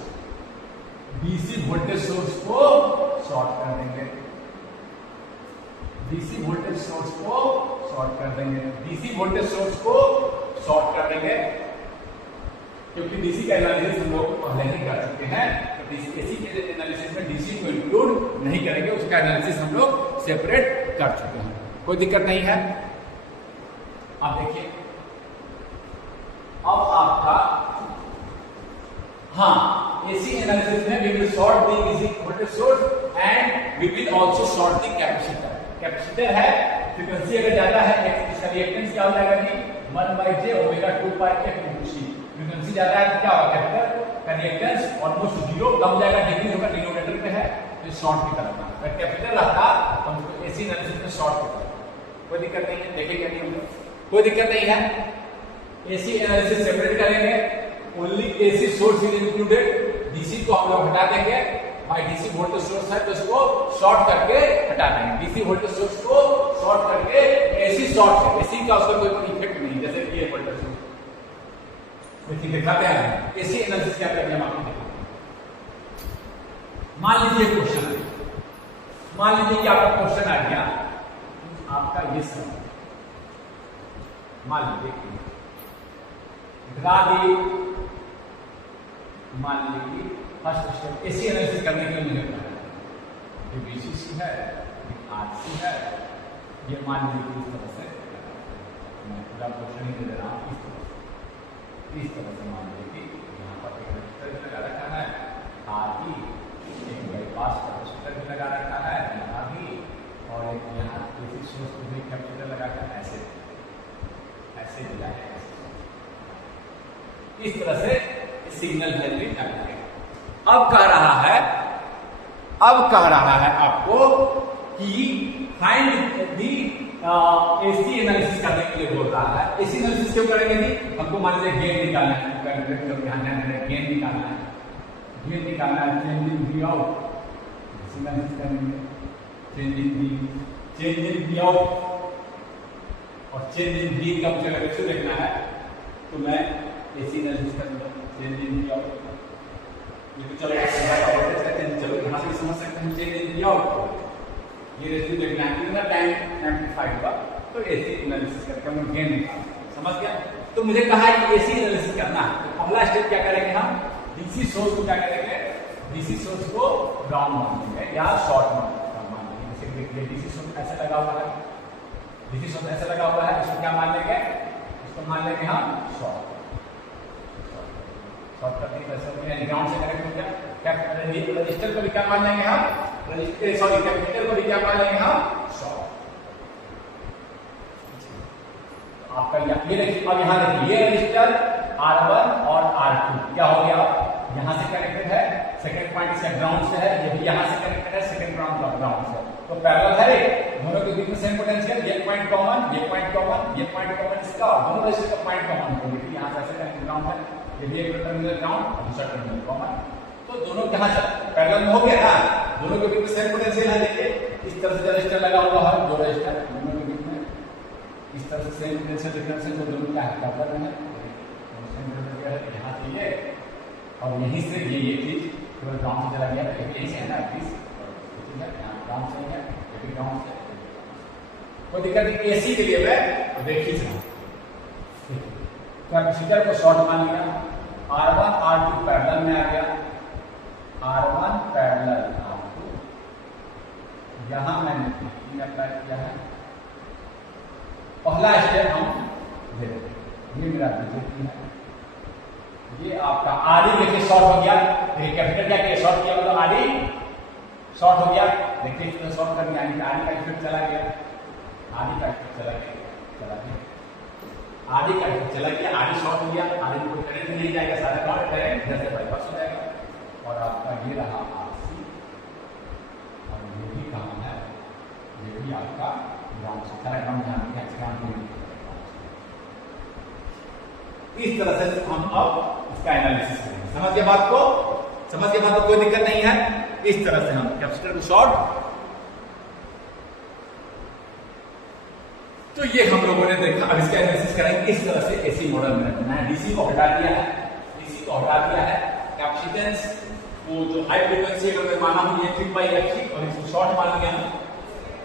DC voltage source को शॉर्ट कर देंगे, डीसी वोल्टेज सोर्स को शॉर्ट कर देंगे, डीसी वोल्टेज सोर्स को शॉर्ट कर देंगे, क्योंकि डीसी का एनालिसिस हम लोग पहले ही कर चुके हैं। तो एसी के एनालिसिस में डीसी को इंक्लूड नहीं करेंगे, उसका एनालिसिस हम लोग सेपरेट कर चुके हैं, कोई दिक्कत नहीं है। अब देखिए, अब आपका एसी एनालिसिस में we will short the DC voltage source and we will also short the capacitor. Capacitor है, फ्रीक्वेंसी अगर ज्यादा है, इसका रिएक्टेंस क्या हो जाएगा जी 1/j omega 2 pi f * c। Frequency ज्यादा है तो क्या होगा, कैपेसिटर का रिएक्टेंस ऑलमोस्ट 0 कम जाएगा, डिक्रीज होगा, डिनोमिनेटर पे है तो शॉर्ट की तरफ। अगर कैपेसिटर रहता तो हम उसको एसी एनालिसिस में शॉर्ट की तरफ, कोई दिक्कत नहीं है, देखेंगे नहीं हम लोग, कोई दिक्कत नहीं है। एसी एनालिसिस सेपरेट करेंगे, only AC source is included, DC को हम लोग हटा देंगे, भाई डीसी वोल्टेज सोर्स है तो इसको शॉर्ट करके हटा देंगे, डीसी वोल्टेज सोर्स को शॉर्ट करके एसी शॉर्ट है, एसी का उसका कोई इफेक्ट नहीं, जैसे ये वोल्टेज सोर्स देखिए दिखाते हैं। एसी एनालिसिस क्या करेंगे हम आपको, मान लीजिए क्वेश्चन, मान लीजिए कि आपका क्वेश्चन आ गया आपका ये सब, मान लीजिए मान लीजिए फर्स्ट स्टेप एसी एनालिसिस करने के लिए मुझे पता है ये बीसीसी है, आरसी है, ये मान लीजिए इस तरह से मैं पूरा क्वेश्चन ही दे रहा हूँ, इस तरह से मान लीजिए यहाँ पर एक रजिस्टर लगा रखा है, आरई एक बाईपास कैपेसिटर भी लगा रखा है यहाँ भी, और एक यहाँ एसी सोर्स भी कैपेसिटर लगा कर ऐसे ऐसे दिया है, इस तरह से सिग्नल वैल्यू करेंगे। अब कह रहा है आपको कि फाइंड दी एसी एनालिसिस करने के लिए बोल रहा है। एसी एनालिसिस क्यों करेंगे जी, हमको मान लीजिए गेन निकालना है, गेन निकालना है, गेन निकालना है, change in V out, AC analysis करेंगे, चेंज इन वी आउट और चेंज इन वी का मुझे रेशियो देखना है तो मैं एसी एनालिसिस करूंगा, चेंज इन वी आउट, ये तो चलो चलो यहाँ से समझ सकते हैं, चेंज इन वी आउट ये रेशियो देखना है, कितना टाइम 95 का, तो एसी एनालिसिस करके हम गेन निकालेंगे, समझ गया। तो मुझे कहा है कि एसी एनालिसिस करना है, तो अगला स्टेप क्या करेंगे हम, डीसी सोर्स को क्या करेंगे, डीसी सोर्स को ग्राउंड मान लेंगे या शॉर्ट मान लेंगे, जैसे डीसी सोर्स ऐसे लगा हुआ है, डीसी सोर्स ऐसे लगा हुआ है, इसको क्या मान लेंगे, इसको मान लेंगे हम शॉर्ट करते हैं, वैसे ग्राउंड से कनेक्ट हो गया। रजिस्टर को भी क्या मान लेंगे हम, सॉरी कैपेसिटर को भी क्या मान लेंगे हम शॉर्ट। आपका ये देखिए, अब यहाँ देखिए ये रजिस्टर R1 और R2 क्या हो गया, यहाँ से कनेक्टेड है, सेकंड पॉइंट से ग्राउंड से है, ये भी यहाँ से कनेक्टेड है, सेकंड ग्राउंड से, तो पैरेलल है, दोनों के बीच में सेम पोटेंशियल, ये पॉइंट कॉमन, ये पॉइंट कॉमन, ये पॉइंट कॉमन, इसका दोनों रजिस्टर का पॉइंट कॉमन है, देखिए यहाँ से ऐसे कनेक्टेड ग्राउंड है, ये भी एक टर्मिनल ग्राउंड और दूसरा टर्मिनल कॉमन, तो दोनों कहां से पैरेलल में हो गया ना, दोनों के बीच में सेम पोटेंशियल है, देखिए इस तरह से रजिस्टर लगा हुआ है, दो रजिस्टर दोनों के बीच में इस तरह से सेम पोटेंशियल डिफरेंस है, तो दोनों क्या है पैरेलल में है, यहाँ से ये और यहीं से ये चीज केवल ग्राउंड से चला गया, तो यहीं से है ना प्लीज ग्राउंड से है, ये भी ग्राउंड से, कोई दिक्कत नहीं। एसी के लिए मैं देखिए कैपेसिटर को शॉर्ट मान लिया, R1 R2 पैरेलल में आ गया, R1 पैरेलल R2, यहां मैंने अप्लाई किया है, पहला स्टेप हम ये मेरा बीजेपी है, ये आपका आरई देखिए शॉर्ट हो गया, देखिए कैपेसिटर क्या किया शॉर्ट किया, मतलब आरई शॉर्ट हो गया, देखिए इसको शॉर्ट कर दिया, आरई का इफेक्ट चला गया, आरई का इफेक्ट चला गया, आरई का इफेक्ट चला गया, आरई शॉर्ट हो गया, आरई को करंट नहीं जाएगा, सारा करंट करेंट इधर से बाईपास हो जाएगा, और आपका ये रहा आरसी, और ये भी कहाँ है, ये भी आपका ग्राउंड से सारा ग्राउंड यहाँ पे ग्राउंड, इस तरह से हम अब इसका एनालिसिस करेंगे, समझ गए बात को, समझ गए बात को, कोई दिक्कत नहीं है। इस तरह से हम कैपेसिटर को शॉर्ट, तो ये हम लोगों ने देखा, अब इसका एनालिसिस करेंगे इस तरह से। एसी मॉडल में रखना है, डीसी को हटा दिया है, डीसी को हटा दिया है, कैपेसिटेंस वो जो हाई फ्रीक्वेंसी अगर माना हो ये 3/fc और इसको शॉर्ट मान लिया हम,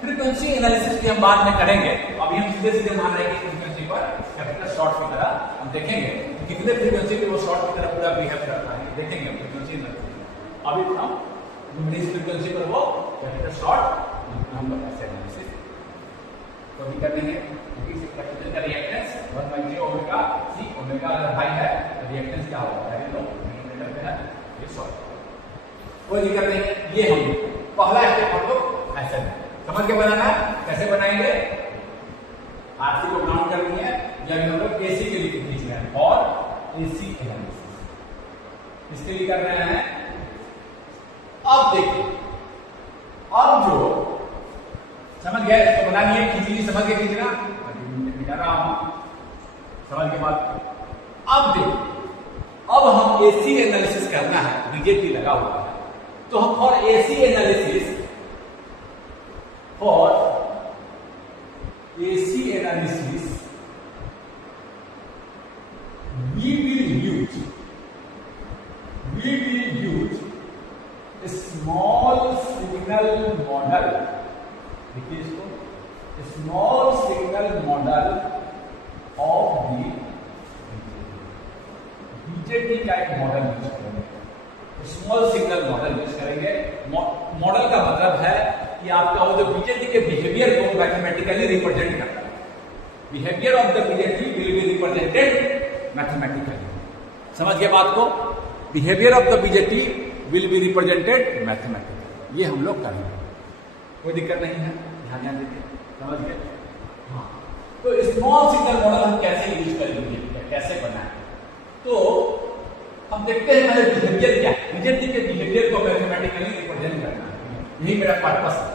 फ्रीक्वेंसी एनालिसिस भी हम बाद में करेंगे, अभी हम सीधे सीधे मान रहे हैं कि फ्रीक्वेंसी पर कैपेसिटर शॉर्ट की तरह हम देखेंगे कितने फ्रीक्वेंसी पे वो शॉर्ट की तरह पूरा बिहेव करता है, देखेंगे फ्रीक्वेंसी एनालिसिस। अभी हम जो मिडिल फ्रीक्वेंसी पर वो कैपिटल शॉर्ट हम लोग ऐसे एनालिसिस तो भी कर देंगे, क्योंकि इस कैपिटल का reactance 1/j omega C, omega अगर हाई है तो रिएक्टेंस क्या होगा, है नो न्यूमरेटर पे है ये शॉर्ट, कोई दिक्कत नहीं है। ये हम पहला स्टेप हम लोग ऐसे समझ के बनाना है। कैसे बनाएंगे, आरसी को ग्राउंड करनी है, या हम लोग एसी के लिए खींच रहे हैं और एसी एनालिसिस इसके लिए कर रहे हैं। अब देखिए, अब जो समझ गए इसको बनानी है, खींचनी समझ के खींचना, मिटा रहा हूं समझ के बाद। अब देखिए, अब हम एसी एनालिसिस करना है, बीजेटी लगा हुआ है, तो हम for AC analysis we will use a small signal model, देखिए इसको, small signal model of the BJT का एक मॉडल यूज करेंगे, स्मॉल सिग्नल मॉडल यूज करेंगे। मॉडल का मतलब है कि आपका वो जो बीजेटी के बिहेवियर को मैथमेटिकली रिप्रेजेंट करता है। Behaviour of the BJT will be represented mathematically, समझ गए बात को, behaviour of the BJT will be represented mathematically, ये हम लोग करेंगे, कोई दिक्कत नहीं है, ध्यान दीजिए, समझ गए। हाँ, तो स्मॉल सिग्नल मॉडल हम कैसे यूज करेंगे, कैसे बनाएं, तो हम देखते हैं पहले बिहेवियर क्या है, बीजेटी के बिहेवियर को मैथमेटिकली रिप्रेजेंट करना है, यही मेरा पर्पस है।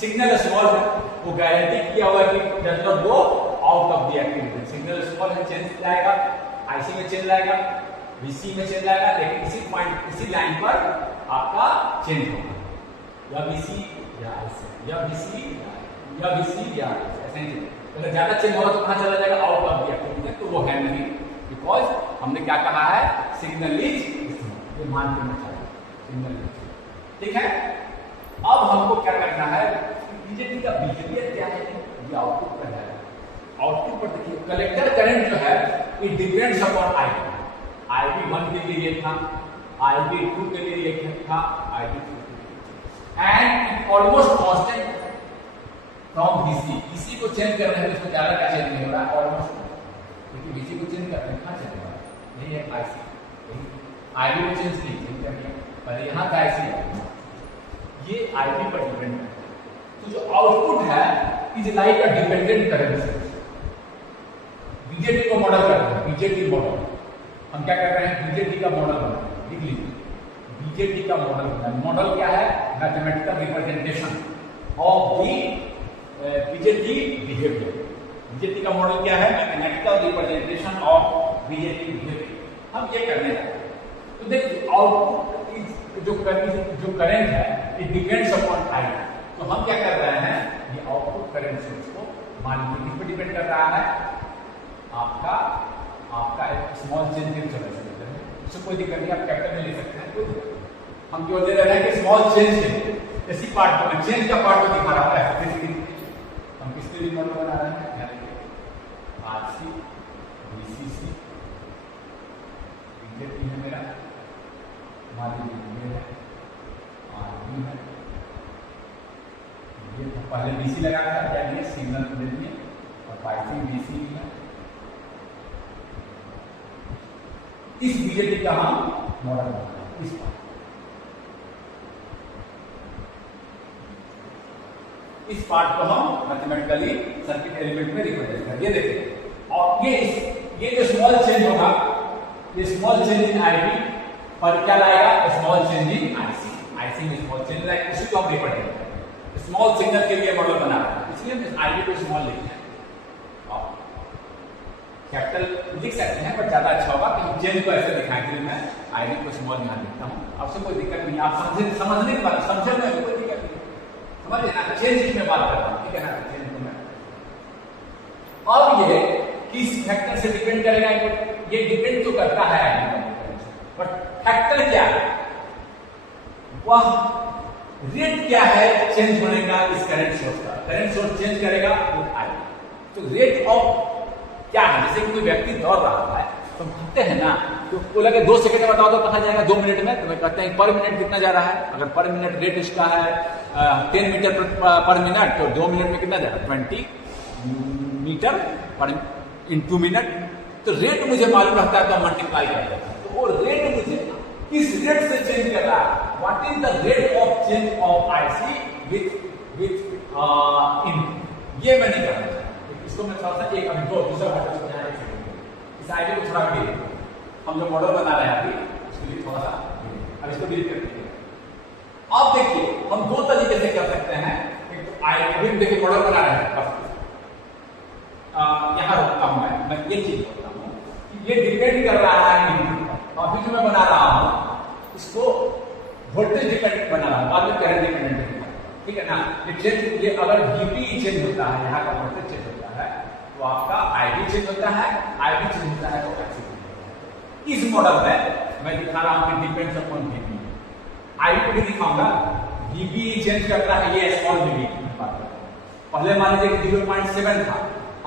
सिग्नल स्मॉल है, वो गारंटी किया हुआ कि does not go out of the activity, signal small है, चेंज जाएगा, आईसी में चेंज आएगा, बीसी में चेंज आएगा, लेकिन इसी पॉइंट इसी लाइन पर आपका चेंज होगा, या बीसी या आईसी, या बीसी या बीसी या ऐसे ही। अगर ज्यादा चेंज होगा तो कहां चला जाएगा, आउट ऑफ द एक्टिविटी, तो वो है नहीं, बिकॉज हमने क्या कहा है, सिग्नल इज ये मान करना चाहिए, सिग्नल इज, ठीक है। अब हमको क्या करना है, बीजेटी का बिहेवियर क्या है, ये आउटपुट पर है, आउटपुट पर देखिए कलेक्टर करंट जो है it depends upon IB, IB1 के लिए ये था, IB2 के लिए ये था, IB3 के लिए, and it almost constant from BC, BC को चेंज कर रहे हैं, इसको ज्यादा का चेंज नहीं हो रहा है, ऑलमोस्ट, क्योंकि BC को चेंज करते हैं कहां चेंज हो रहा है, यही है IC, IB को चेंज कर दिया, पर यहाँ का IC है, ये IB पर डिपेंड है, तो जो आउटपुट है is like a dependent current source. BJT को मॉडल करते हैं, बीजेटी मॉडल हम क्या कर रहे हैं, बीजेटी का मॉडल बना रहे हैं, लिख लीजिए, बीजेटी का मॉडल बना है। मॉडल क्या है, mathematical representation of the BJT behaviour. BJT का मॉडल क्या है, mathematical representation of BJT behaviour, हम ये करने हैं। तो देखिए आउटपुट जो करंट है इट डिपेंड्स अपॉन आई, तो हम क्या कर रहे हैं, ये आउटपुट करंट सोर्स को मान लीजिए किस पर डिपेंड कर रहा है, आपका एक स्मॉल चेंज के चल सकते हैं, इससे कोई दिक्कत नहीं, आप कैपिटल में ले सकते हैं, कोई दिक्कत नहीं। हम क्यों दे रहे हैं कि स्मॉल चेंज है, इसी पार्ट को चेंज का पार्ट को दिखा रहा है, हम किसके लिए मॉडल बना रहे हैं, आरसी बीसीसी बीजेटी है मेरा, मान लीजिए ये है आरबी है, ये तो पहले बीसी लगा था, क्या ये सिग्नल दे दिए और पाइपिंग बीसी है, इस बीजेटी का हम मॉडल बनाते हैं, इस पार्ट को हम मैथमेटिकली सर्किट एलिमेंट में रिप्रेजेंट करें, ये देखिए, और ये जो स्मॉल चेंज होगा, ये स्मॉल चेंज इन आईबी पर क्या लाएगा, small change in IC, IC में स्मॉल चेंज लाएगा, उसी को हम रिप्रेजेंट करेंगे। स्मॉल सिग्नल के लिए मॉडल बना रहे हैं, इसलिए आईबी को स्मॉल लिखते हैं, कैपिटल लिख सकते हैं, पर ज्यादा अच्छा होगा कि हम चेंज को ऐसे दिखाएं, कि मैं आईबी को स्मॉल यहां लिखता हूं, आपसे कोई दिक्कत नहीं, आप समझने की बात, समझने में कोई दिक्कत नहीं, समझ लेना, चेंज इसमें बात कर रहा हूं, ठीक है ना, चेंज को मैं, अब ये किस फैक्टर से डिपेंड करेगा, ये डिपेंड तो करता है आईबी, बट फैक्टर क्या है, वह रेट क्या है चेंज होने का इस करंट सोर्स का, करंट सोर्स चेंज करेगा तो आईबी, तो रेट ऑफ क्या है, जैसे कि कोई व्यक्ति दौड़ रहा है तो हम कहते हैं ना तो बोला कि 2 सेकंड में बताओ तो कहा जाएगा 2 मिनट में। तो मैं कहते हैं पर मिनट कितना जा रहा है, अगर पर मिनट रेट इसका है 10 मीटर पर मिनट, तो 2 मिनट में कितना जा रहा है 20 मीटर पर इन 2 मिनट। तो रेट मुझे मालूम रहता है तो मल्टीप्लाई कर देता है। तो वो रेट मुझे किस रेट से चेंज कर रहा है, what is the rate of change of IC with इन, ये मैं नहीं करना चाहता। इसको मैं थोड़ा सा एक अभी दूसरा घटक समझाने के लिए इस आईडी को थोड़ा भी हम जो मॉडल बना रहे हैं अभी उसके लिए थोड़ा सा अब इसको डिलीट करते हैं। अब देखिए हम 2 तरीके से कर सकते हैं। एक तो आईडी देखिए मॉडल बना रहे हैं, यहां रुकता हूं मैं ये चीज बोलता हूं कि ये डिपेंड कर रहा है इनपुट पर। अभी जो मैं बना रहा हूं इसको वोल्टेज डिपेंडेंट बना रहा हूं, बाद में करंट डिपेंडेंट, ठीक है ना। ये अगर वीपी चेंज होता है, यहाँ का वोल्टेज चेंज होता है तो आपका आईडी चेंज होता है, आईडी चेंज होता है तो आईसी चेंज होता है। इस मॉडल में मैं दिखा रहा हूं कि डिपेंड्स अपॉन वीपी, आईडी को भी दिखाऊंगा। वीपी चेंज करता है, ये स्मॉल वीपी की बात करता हूं। पहले मान लीजिए कि 0.7 था,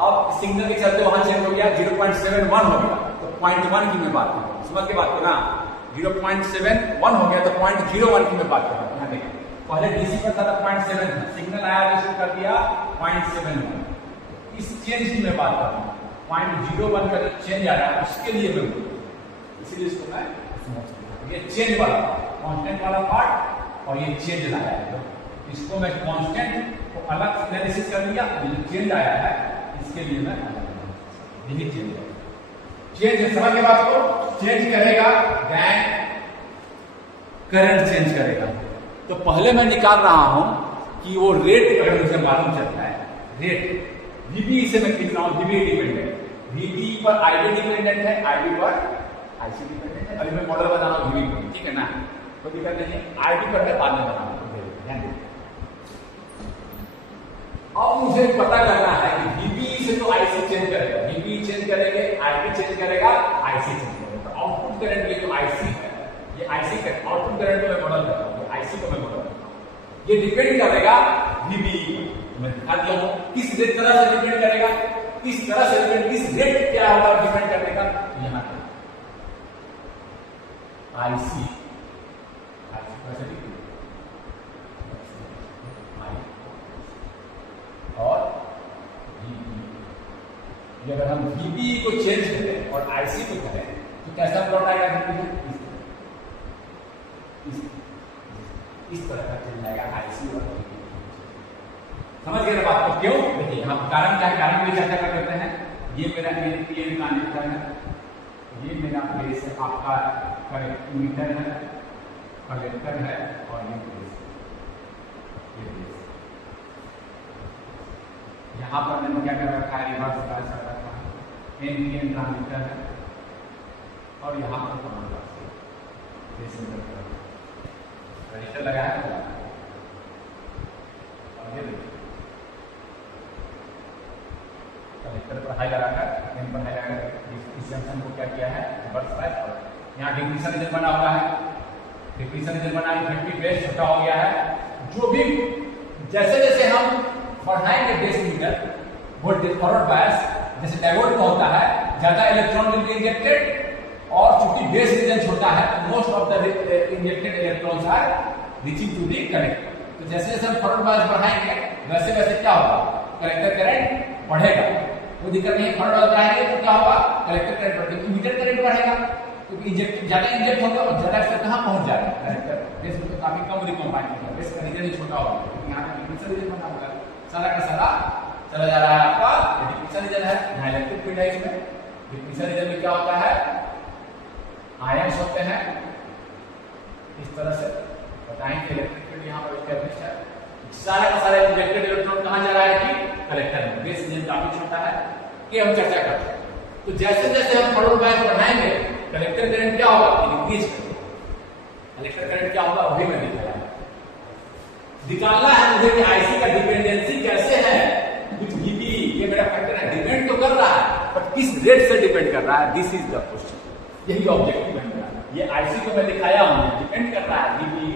अब सिग्नल के चलते वहां चेंज हो गया 0.71 हो गया, तो 0.1 की मैं बात कर रहा हूं, समझ के बात कर रहा हूं। 0.71 हो गया तो 0.01 की मैं बात कर रहा हूं। यहाँ देखिए पहले डीसी पर था 0.7 था, सिग्नल आया तो शुरू कर दिया 0.71। इस चेंज की मैं बात कर रहा हूँ, 0.01 का जो चेंज आ रहा है उसके लिए मैं बोल रहा हूँ, इसीलिए इसको मैं ये चेंज वाला कांस्टेंट वाला पार्ट और ये चेंज लाया है, तो इसको मैं कांस्टेंट को अलग एनालिसिस कर लिया, ये जो चेंज आया है इसके लिए मैं यही चेंज है। चेंज समझ के बात को चेंज करेगा देन करंट चेंज करेगा। तो पहले मैं निकाल रहा हूं कि वो रेट अगर मुझे मालूम चलता है, रेट वीबी से मैं लिख रहा हूं, वीबी डिपेंडेंट, वीबी पर आईडी डिपेंडेंट है, आईडी पर आईसी डिपेंडेंट है। अभी मैं मॉडल बना रहा हूं वीबी पर, ठीक है ना, कोई दिक्कत नहीं है। आईडी पर मैं बाद में बनाऊंगा। अब मुझे पता करना है कि वीबी से तो आईसी चेंज करेगा, वीबी चेंज करेंगे, आईडी चेंज करेगा, आईसी चेंज करेगा। आउटपुट करंट ये जो आईसी है, ये आईसी का आउटपुट करंट को मैं मॉडल करता हूं, आईसी को मैं मॉडल करता हूं। ये डिपेंड करेगा वीबी पर, मैं दिखा दिया हूं किस तरह से डिपेंड करेगा, किस तरह से डिपेंड, किस रेट क्या होगा डिपेंड करेगा। यहां पर आईसी और वीबी, अगर हम वीबी को चेंज करें और आईसी को करें तो कैसा प्लॉट आएगा, इस तरह का चल जाएगा आईसी और वीबी। समझ गए ना बात को? क्यों? देखिए हम कारण क्या है, कारण की चर्चा कर लेते हैं। ये मेरा पीएन कनेक्टर है, ये मेरा बेस आपका मीटर है, कलेक्टर है और ये बेस, ये बेस। यहाँ पर मैंने क्या कर रखा है, रिवर्स बायस कर रखा है, एनपीएन ट्रांजिस्टर है और यहाँ पर कमांड रजिस्टर लगाया है और ये कलेक्टर पर हाई लगाकर एन पर हाई लगाकर इस जंक्शन को क्या किया है, रिवर्स बायस। और यहाँ डिप्लीशन रीजन बना हुआ है, डिप्लीशन रीजन बना इफेक्टिव बेस छोटा हो गया है। जो भी जैसे जैसे हम बढ़ाएंगे base emitter voltage forward bias, जैसे डायोड का होता है, ज्यादा इलेक्ट्रॉन विल बी इंजेक्टेड और चूंकि बेस रीजन छोटा है most of the injected electrons are reaching to the collector. तो जैसे जैसे हम फॉरवर्ड बायस बढ़ाएंगे वैसे वैसे क्या होगा, कलेक्टर करंट बढ़ेगा। कोई दिक्कत नहीं, फॉरवर्ड बायस बढ़ाएंगे तो क्या होगा, कलेक्टर करंट बढ़ेगा, मीटर करंट बढ़ेगा क्योंकि इंजेक्ट ज्यादा इंजेक्ट होगा और ज्यादा से कहां पहुंच जाएगा कलेक्टर, बेस में तो काफी कम रिकॉम्बाइंड होगा, बेस का रीजन छोटा होगा क्योंकि यहां पे डिप्लीशन रीजन बना हुआ है, सारा का सारा चला जा रहा है आपका डिप्लीशन रीजन है। यहाँ इलेक्ट्रिक फील्ड है, इसमें डिप्लीशन रीजन में क्या होता है, आयंस होते हैं इस तरह से बताएंगे। इलेक्ट्रिक फील्ड यहाँ पर एस्टैब्लिश है, सारा का सारा इंजेक्टेड इलेक्ट्रॉन कहां जा रहा है कि कलेक्टर में, बेस रीजन काफी छोटा है कि हम चर्चा करते हैं। तो जैसे जैसे हम फॉरवर्ड बायस बढ़ाएंगे कलेक्टर करंट क्या होगा, इंक्रीज करेगा। कलेक्टर करंट क्या होगा वही मैं दिखाया, निकालना है मुझे कि आईसी का डिपेंडेंसी कैसे है विद वीबी। ये मेरा फैक्टर है, डिपेंड तो कर रहा है पर किस रेट से डिपेंड कर रहा है, दिस इज द क्वेश्चन। यही ऑब्जेक्टिव है मेरा। ये आईसी को मैं दिखाया हूं डिपेंड कर रहा है वीबी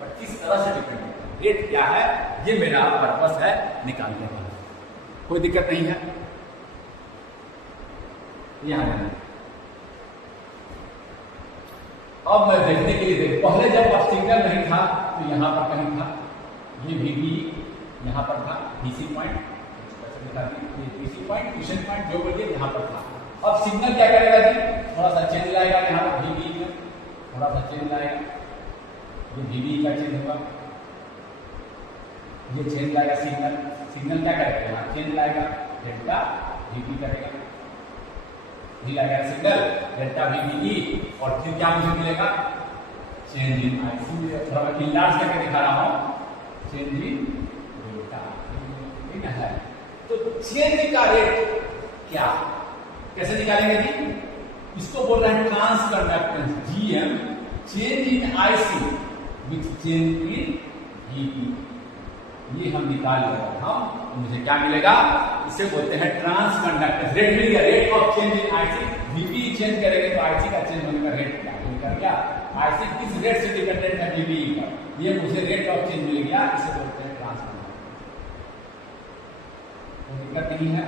पर किस तरह से डिपेंड कर रहा है, रेट क्या है, ये मेरा पर्पस है निकालने का। कोई दिक्कत नहीं है। यहां अब मैं देखने के लिए देख, पहले जब अब सिग्नल नहीं था तो यहाँ पर कहीं था, ये VB यहाँ पर था, DC point, DC point, tuition point जो बोलिए यहाँ पर था। अब सिग्नल क्या करेगा जी, थोड़ा सा चेंज लाएगा, यहाँ पर VB में थोड़ा सा चेंज लाएगा, ये VB का चेंज होगा, ये चेंज लाएगा सिग्नल, सिग्नल क्या करेगा, यहाँ चेंज लाएगा, डेल्टा VB करेगा, लाएगा सिग्नल डेल्टा VBE, और फिर क्या मुझे मिलेगा, चेंज इन IC, थोड़ा मैं इनलार्ज करके दिखा रहा हूँ, चेंज इन डेल्टा, ठीक है। तो चेंज का रेट क्या, कैसे निकालेंगे जी, इसको बोल रहे हैं transconductance GM, change in IC with change in VB, ये हम निकाल लेंगे हम, तो मुझे क्या मिलेगा, इसे बोलते हैं ट्रांस कंडक्टेंस रेट। मिल गया, rate of change in IC, VB चेंज करेंगे तो IC का चेंज होने का रेट क्या, IC किस रेट से डिपेंडेंट है VB पर, ये मुझे रेट ऑफ चेंज मिल गया, इसे बोलते हैं ट्रांस कंडक्टेंस। दिक्कत नहीं है,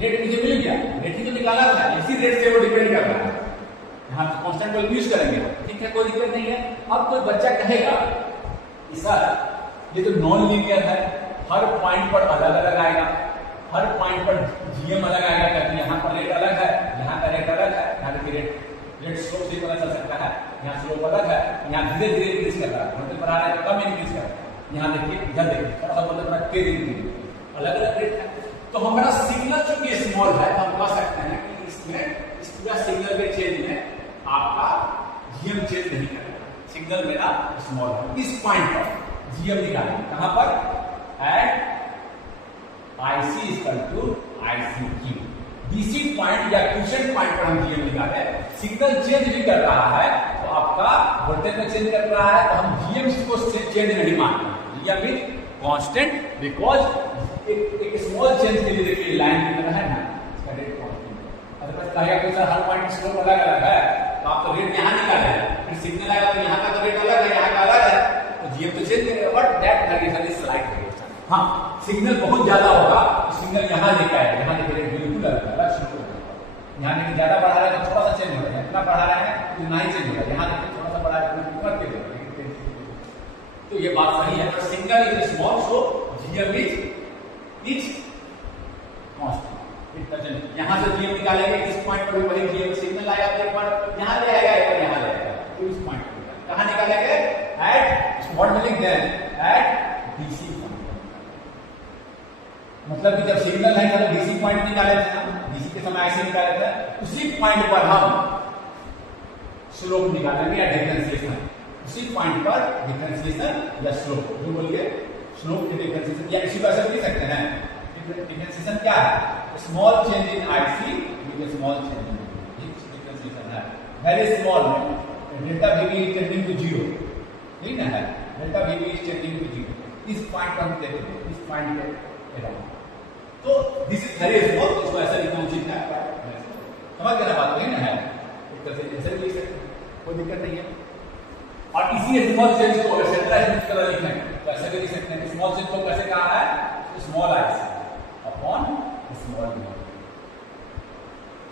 रेट मुझे मिल गया, रेट ही तो निकाला था, इसी रेट से वो डिपेंड कर रहा है, यहाँ कांस्टेंट वैल्यू यूज करेंगे, ठीक है, कोई दिक्कत नहीं है। अब कोई बच्चा कहेगा सर ये तो नॉन लीनियर है, हर पॉइंट पर अलग अलग आएगा, हर पॉइंट पर GM अलग आएगा, क्योंकि यहाँ पर रेट अलग है, यहाँ का रेट अलग है, यहाँ देखिए रेट स्लोप से पता चल सकता है, यहाँ स्लोप अलग है, यहाँ धीरे धीरे इंक्रीज कर रहा है, वोल्टेज बढ़ा रहा है तो कम इंक्रीज कर रहा है, यहाँ देखिए इधर देखिए थोड़ा सा वोल्टेज बढ़ा तेज इंक्रीज, अलग अलग रेट है। तो हमारा सिग्नल चूंकि स्मॉल है तो हम कह सकते हैं कि इसमें इस पूरा सिग्नल के चेंज में आपका GM चेंज नहीं करेगा, सिग्नल मेरा स्मॉल है। इस पॉइंट पर GM निकालेंगे, कहां पर, at IC equal to ICQ, DC point या क्वेश्चन पॉइंट पर हम GM निकाले, सिग्नल चेंज भी कर रहा है तो आपका वोल्टेज में चेंज कर रहा है, तो हम GM को चेंज नहीं मानते, GM इज कांस्टेंट, बिकॉज एक स्मॉल चेंज के लिए देखिए लाइन की तरह है ना, इसका रेट कांस्टेंट। अदरवाइज कहेगा कि सर हर पॉइंट स्लोप अलग अलग है, तो आप तो रेट यहाँ निकाले, फिर सिग्नल आएगा तो यहाँ का तो रेट अलग है, यहाँ का अलग है, तो GM तो चेंज करेगा, but that variation is slight variation. हाँ, सिग्नल बहुत ज्यादा होगा तो सिग्नल यहाँ लेकर आएगा, यहाँ देखिए रेट बिल्कुल अलग है, यहाँ देखिए ज्यादा बढ़ा रहे हैं तो थोड़ा सा चेंज हो रहा है, इतना बढ़ा रहे हैं तो ना ही चेंज हो रहा है, यहाँ देखिए थोड़ा सा बढ़ा रहे हैं तो तेज हो रहा है। तो ये बात सही है, तो signal is small, so GM is constant. यहाँ से GM निकालेंगे, इस पॉइंट पर भी वही GM सिग्नल आएगा, तो एक बार यहाँ ले आएगा, एक बार यहाँ ले आएगा, तो इस पॉइंट पर कहाँ निकालेंगे, एट व्हाट वी लिख दें, एट DC पॉइंट। मतलब कि जब सिग्नल है तो DC पॉइंट निकाले थे हम, DC के समय ऐसे निकाले थे, उसी पॉइंट पर हम स्लोप निकालेंगे या डिफरेंशिएशन, उसी पॉइंट पर डिफरेंशिएशन या स्लोप, जो बोलिए स्लोप के डिफरेंशिएशन, या इसी को ऐसे लिख सकते हैं, डिफरेंशिएशन क्या है, small change in IC with small change in differentiation है, very small delta VB is tending to 0, ठीक है, delta VB is tending to 0, इस पॉइंट पर हम देखेंगे, इस पॉइंट पे अराउंड, तो दिस इज वेरी स्मॉल, इसको ऐसा लिखना उचित है, समझ गए ना बात, नहीं ना है, एक तरह से ऐसे लिख सकते हैं, कोई दिक्कत नहीं है। और इसी स्मॉल चेंज को अगर सेंट्रलाइज्ड कलर लिखें तो ऐसे भी लिख सकते हैं, स्मॉल चेंज को कैसे कहा है, small IC upon small V,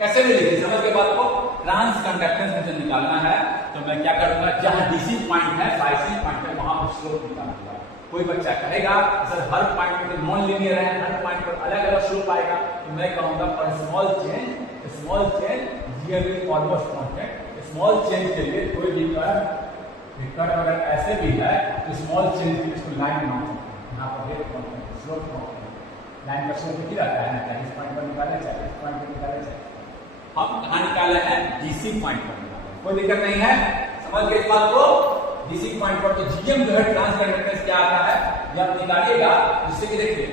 कैसे भी लिखे, समझ के बात को। ट्रांस कंडक्टेंस मुझे निकालना है तो मैं क्या करूंगा, जहां DC पॉइंट है, IC पॉइंट है, वहां पर स्लोप निकालूंगा। कोई बच्चा कहेगा सर हर पॉइंट पर नॉन लीनियर है, हर पॉइंट पर अलग अलग स्लोप आएगा, तो मैं कहूंगा for small change GM is almost constant. Small change के लिए कोई भी कर्व अगर ऐसे भी है तो स्मॉल चेंज के लिए इसको लाइन मान सकते हैं, यहाँ पर rate constant, slope constant, line का स्लोप ही रहता है ना, चाहे इस पॉइंट पर निकाले चाहे इस पॉइंट पर निकाले, चाहे हम कहाँ निकाले हैं, DC पॉइंट पर निकाले, कोई दिक्कत नहीं है, समझ गए इस बात को। DC पॉइंट पर तो GM जो है ट्रांस कंडक्टेंस क्या आता है, जब निकालिएगा जिससे कि देखिए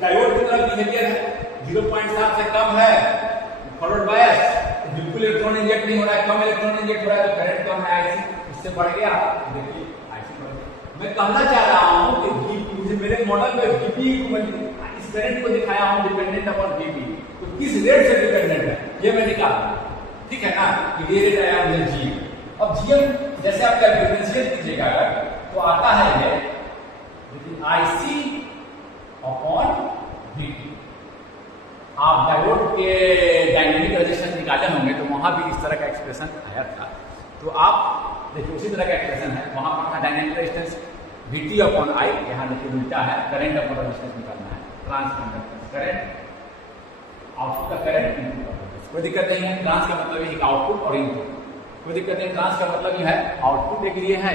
डायोड की तरफ बिहेवियर है, 0.7 से कम है, फॉरवर्ड बायस, बिल्कुल इलेक्ट्रॉन इंजेक्ट नहीं हो रहा है, कम इलेक्ट्रॉन इंजेक्ट हो रहा है तो करंट कम है IC, इससे बढ़ गया, देखिए IC बढ़ गया। मैं कहना चाह रहा हूं कि मुझे मेरे मॉडल में VB इस करंट को दिखाया हूं डिपेंडेंट अपॉन VB, तो किस रेट से डिपेंडेंट है ये मैं निकाला, ठीक है ना, कि ये रेट आया मुझे GM। अब GM जैसे आप डिफरेंशिएट कीजिएगा तो आता है ये IC अपॉन VT। आप डायोड के डायनेमिक रेजिस्टेंस निकाले होंगे तो वहां भी इस तरह का एक्सप्रेशन आया था, तो आप देखिए उसी तरह का एक्सप्रेशन है, वहां पर था dynamic resistance Vt upon I, यहाँ देखिए उल्टा है, करंट अपॉन रेजिस्टेंस निकालना है, ट्रांसकंडक्टेंस करंट, आउटपुट का करंट, इनपुट का वोल्टेज। कोई दिक्कत नहीं है, ट्रांस का मतलब है आउटपुट और इनपुट, कोई दिक्कत नहीं, ट्रांस का मतलब ये है आउटपुट एक लिए है,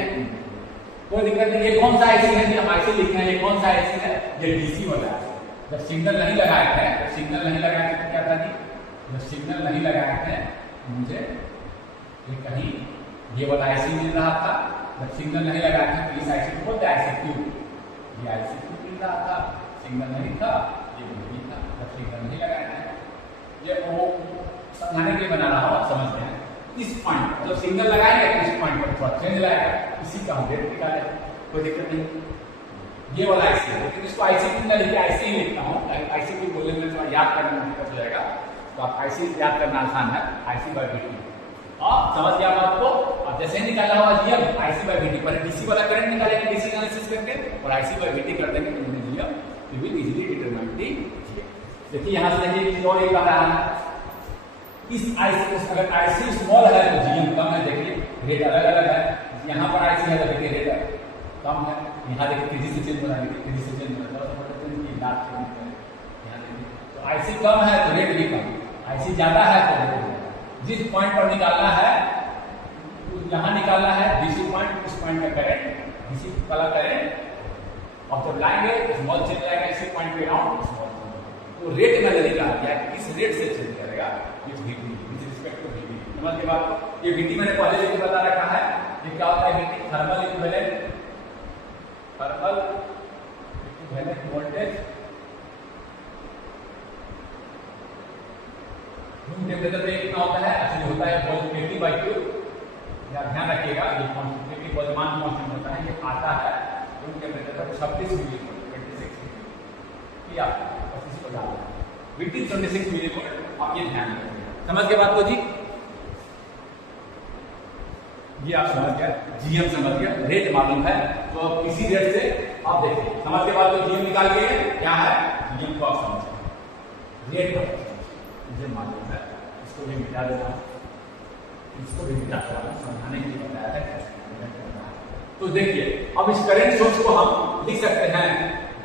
कोई दिक्कत नहीं। ये कौन सा आईसी है, हम आईसी लिखे हैं, ये कौन सा आईसी है, ये डीसी वाला है। जब सिग्नल नहीं लगाए थे, सिग्नल नहीं लगाए थे तो क्या था जी, जब सिग्नल नहीं लगाए थे मुझे ये कहीं ये वाला आईसी मिल रहा था, जब सिग्नल नहीं लगाए थे तो इस आईसी को बोलते आईसी क्यू, ये आईसी क्यू मिल रहा था, सिग्नल नहीं था, ये भी था। जब सिग्नल नहीं लगाए थे, ये वो समझाने के लिए बना रहा हूँ, समझ में इस पॉइंट जब सिग्नल लगाएंगे इस पॉइंट पर थोड़ा चेंज लाएगा, इसी का हम रेट निकाले, कोई दिक्कत नहीं। ये वाला आईसी है, लेकिन इसको आईसी क्यों ना लिखिए, आईसी ही लिखता हूँ, आईसी क्यों बोलने में थोड़ा याद करने में दिक्कत हो जाएगा, तो आप आईसी याद करना आसान है, आईसी बाय वीटी। आप समझ गया बात को, अब जैसे ही निकाला हुआ जीएम आईसी बाय वीटी, पर डीसी वाला करंट निकालेंगे डीसी एनालिसिस करके और आईसी बाय वीटी कर देंगे तो GM you will easily determine the GM. देखिए यहां से देखिए और एक आ रहा है, इस आईसी अगर आईसी स्मॉल है तो जीएम कम है, देखिए रेट अलग अलग है, यहाँ पर आईसी है तो देखिए रेट कम है, यहाँ देखिए तेजी से चेंज हो रहा है, तेजी से चेंज हो रहा है, यहाँ देखिए तो आईसी कम है तो रेट भी कम, आईसी ज्यादा है तो रेट जिस पॉइंट पर निकालना है यहाँ निकालना है डीसी पॉइंट, उस पॉइंट का करंट डीसी वाला करंट, और जब लाएंगे स्मॉल चेंज आएगा इसी पॉइंट पे अराउंड स्मॉल, तो रेट मैंने निकाल दिया किस रेट से चेंज करेगा with VT, with respect to VT. समझ के बाद ये वीटी मैंने पहले लेके बता रखा है, ये क्या होता है VT, thermal equivalent, thermal equivalent voltage room temperature पे कितना होता है, एक्चुअली होता है वोल्ट KT/Q, ध्यान रखिएगा ये कॉन्स्टेंट बोल्ट्जमान कांस्टेंट होता है, ये आता है रूम टेम्परेचर पर 26 मिलीवोल्ट, 26 मिलीवोल्ट, आप बस इसी को डाल दें वीटी 26 मिलीवोल्ट, आप ये ध्यान रखिएगा। समझ के बात को जी, ये आप समझ गया, जीएम समझ गया, रेट मालूम है तो अब किसी रेट से आप देखिए, समझ के बाद तो जीएम निकाल के क्या है, जीएम को आप समझ रेट का मुझे मालूम है, इसको भी मिटा देना, इसको भी मिटा देना, समझाने के लिए बताया है कैसे करना है। तो देखिए अब इस करंट सोर्स को हम लिख सकते हैं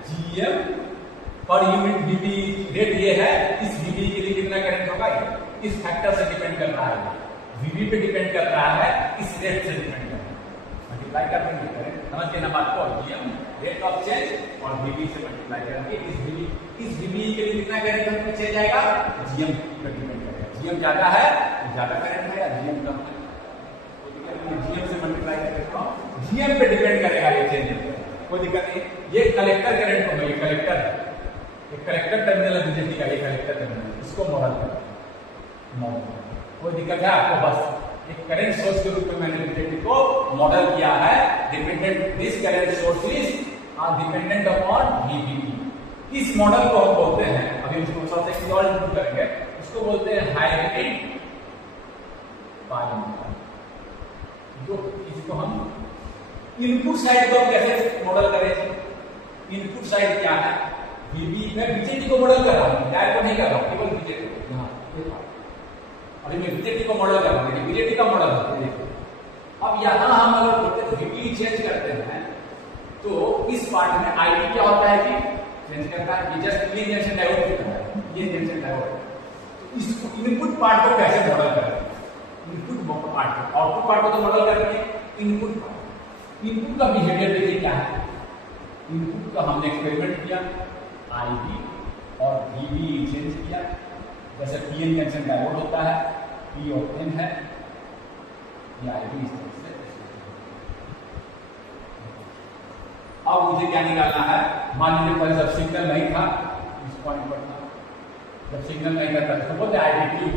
जीएम पर यूनिट वीबी, रेट ये है, इस वीबी के लिए कितना करंट होगा, इस फैक्टर से डिपेंड कर रहा है, वीबी पे डिपेंड कर रहा है, इस रेट से डिपेंड कर रहा है, मल्टीप्लाई कर देंगे करंट, समझ गए ना बात को, जीएम रेट ऑफ चेंज और वीबी से मल्टीप्लाई करेंगे, इस वीबी के लिए कितना करंट चेंज आएगा, जीएम पे डिपेंड करेगा, जीएम ज्यादा है तो ज्यादा करंट है, जीएम कम है तो जीएम से मल्टीप्लाई करके जीएम पे डिपेंड करेगा ये चेंज, कोई दिक्कत नहीं। ये कलेक्टर करंट होगा, ये कलेक्टर है, ये कलेक्टर टर्मिनल है बीजेपी का, ये कलेक्टर टर्मिनल, इसको मॉडल करें, मॉडल कोई दिक्कत है आपको, बस एक करंट सोर्स के रूप में मैंने बीजेपी को मॉडल किया है, dependent this current source is dependent upon VB. इस मॉडल को हम बोलते हैं, अभी उसको थोड़ा सा और इंप्रूव करेंगे, उसको बोलते हैं हाइब्रिड पाई मॉडल, जो इसको हम इनपुट साइड को कैसे मॉडल करें, इनपुट साइड क्या है, वीबी में बीजेटी को मॉडल कर रहा हूं, डायरेक्ट को नहीं कर रहा हूं, केवल बीजेटी को, यहां अभी मैं बीजेटी को मॉडल कर रहा हूं, बीजेटी का मॉडल है देखिए। अब यहां हम अगर बोलते वीबी चेंज करते हैं तो इस पार्ट में आईडी क्या होता है कि चेंज करता है, ये जस्ट क्लीन जंक्शन डायोड होता है, ये जंक्शन डायोड, तो इसको इनपुट पार्ट को कैसे मॉडल करें, इनपुट पार्ट को, आउटपुट पार्ट को तो मॉडल करते हैं, इनपुट पार्ट, इनपुट का बिहेवियर देखिए क्या है, इनपुट का हमने एक्सपेरिमेंट किया, आईडी और वीबी चेंज किया, जैसे पीएन जंक्शन डायोड होता है, पी और एन है, ये आईडी इस तरह से। अब मुझे क्या निकालना है, मान लीजिए पहले जब सिग्नल नहीं था, इस पॉइंट पर था, जब सिग्नल नहीं था तो बोलते आईडी क्यू,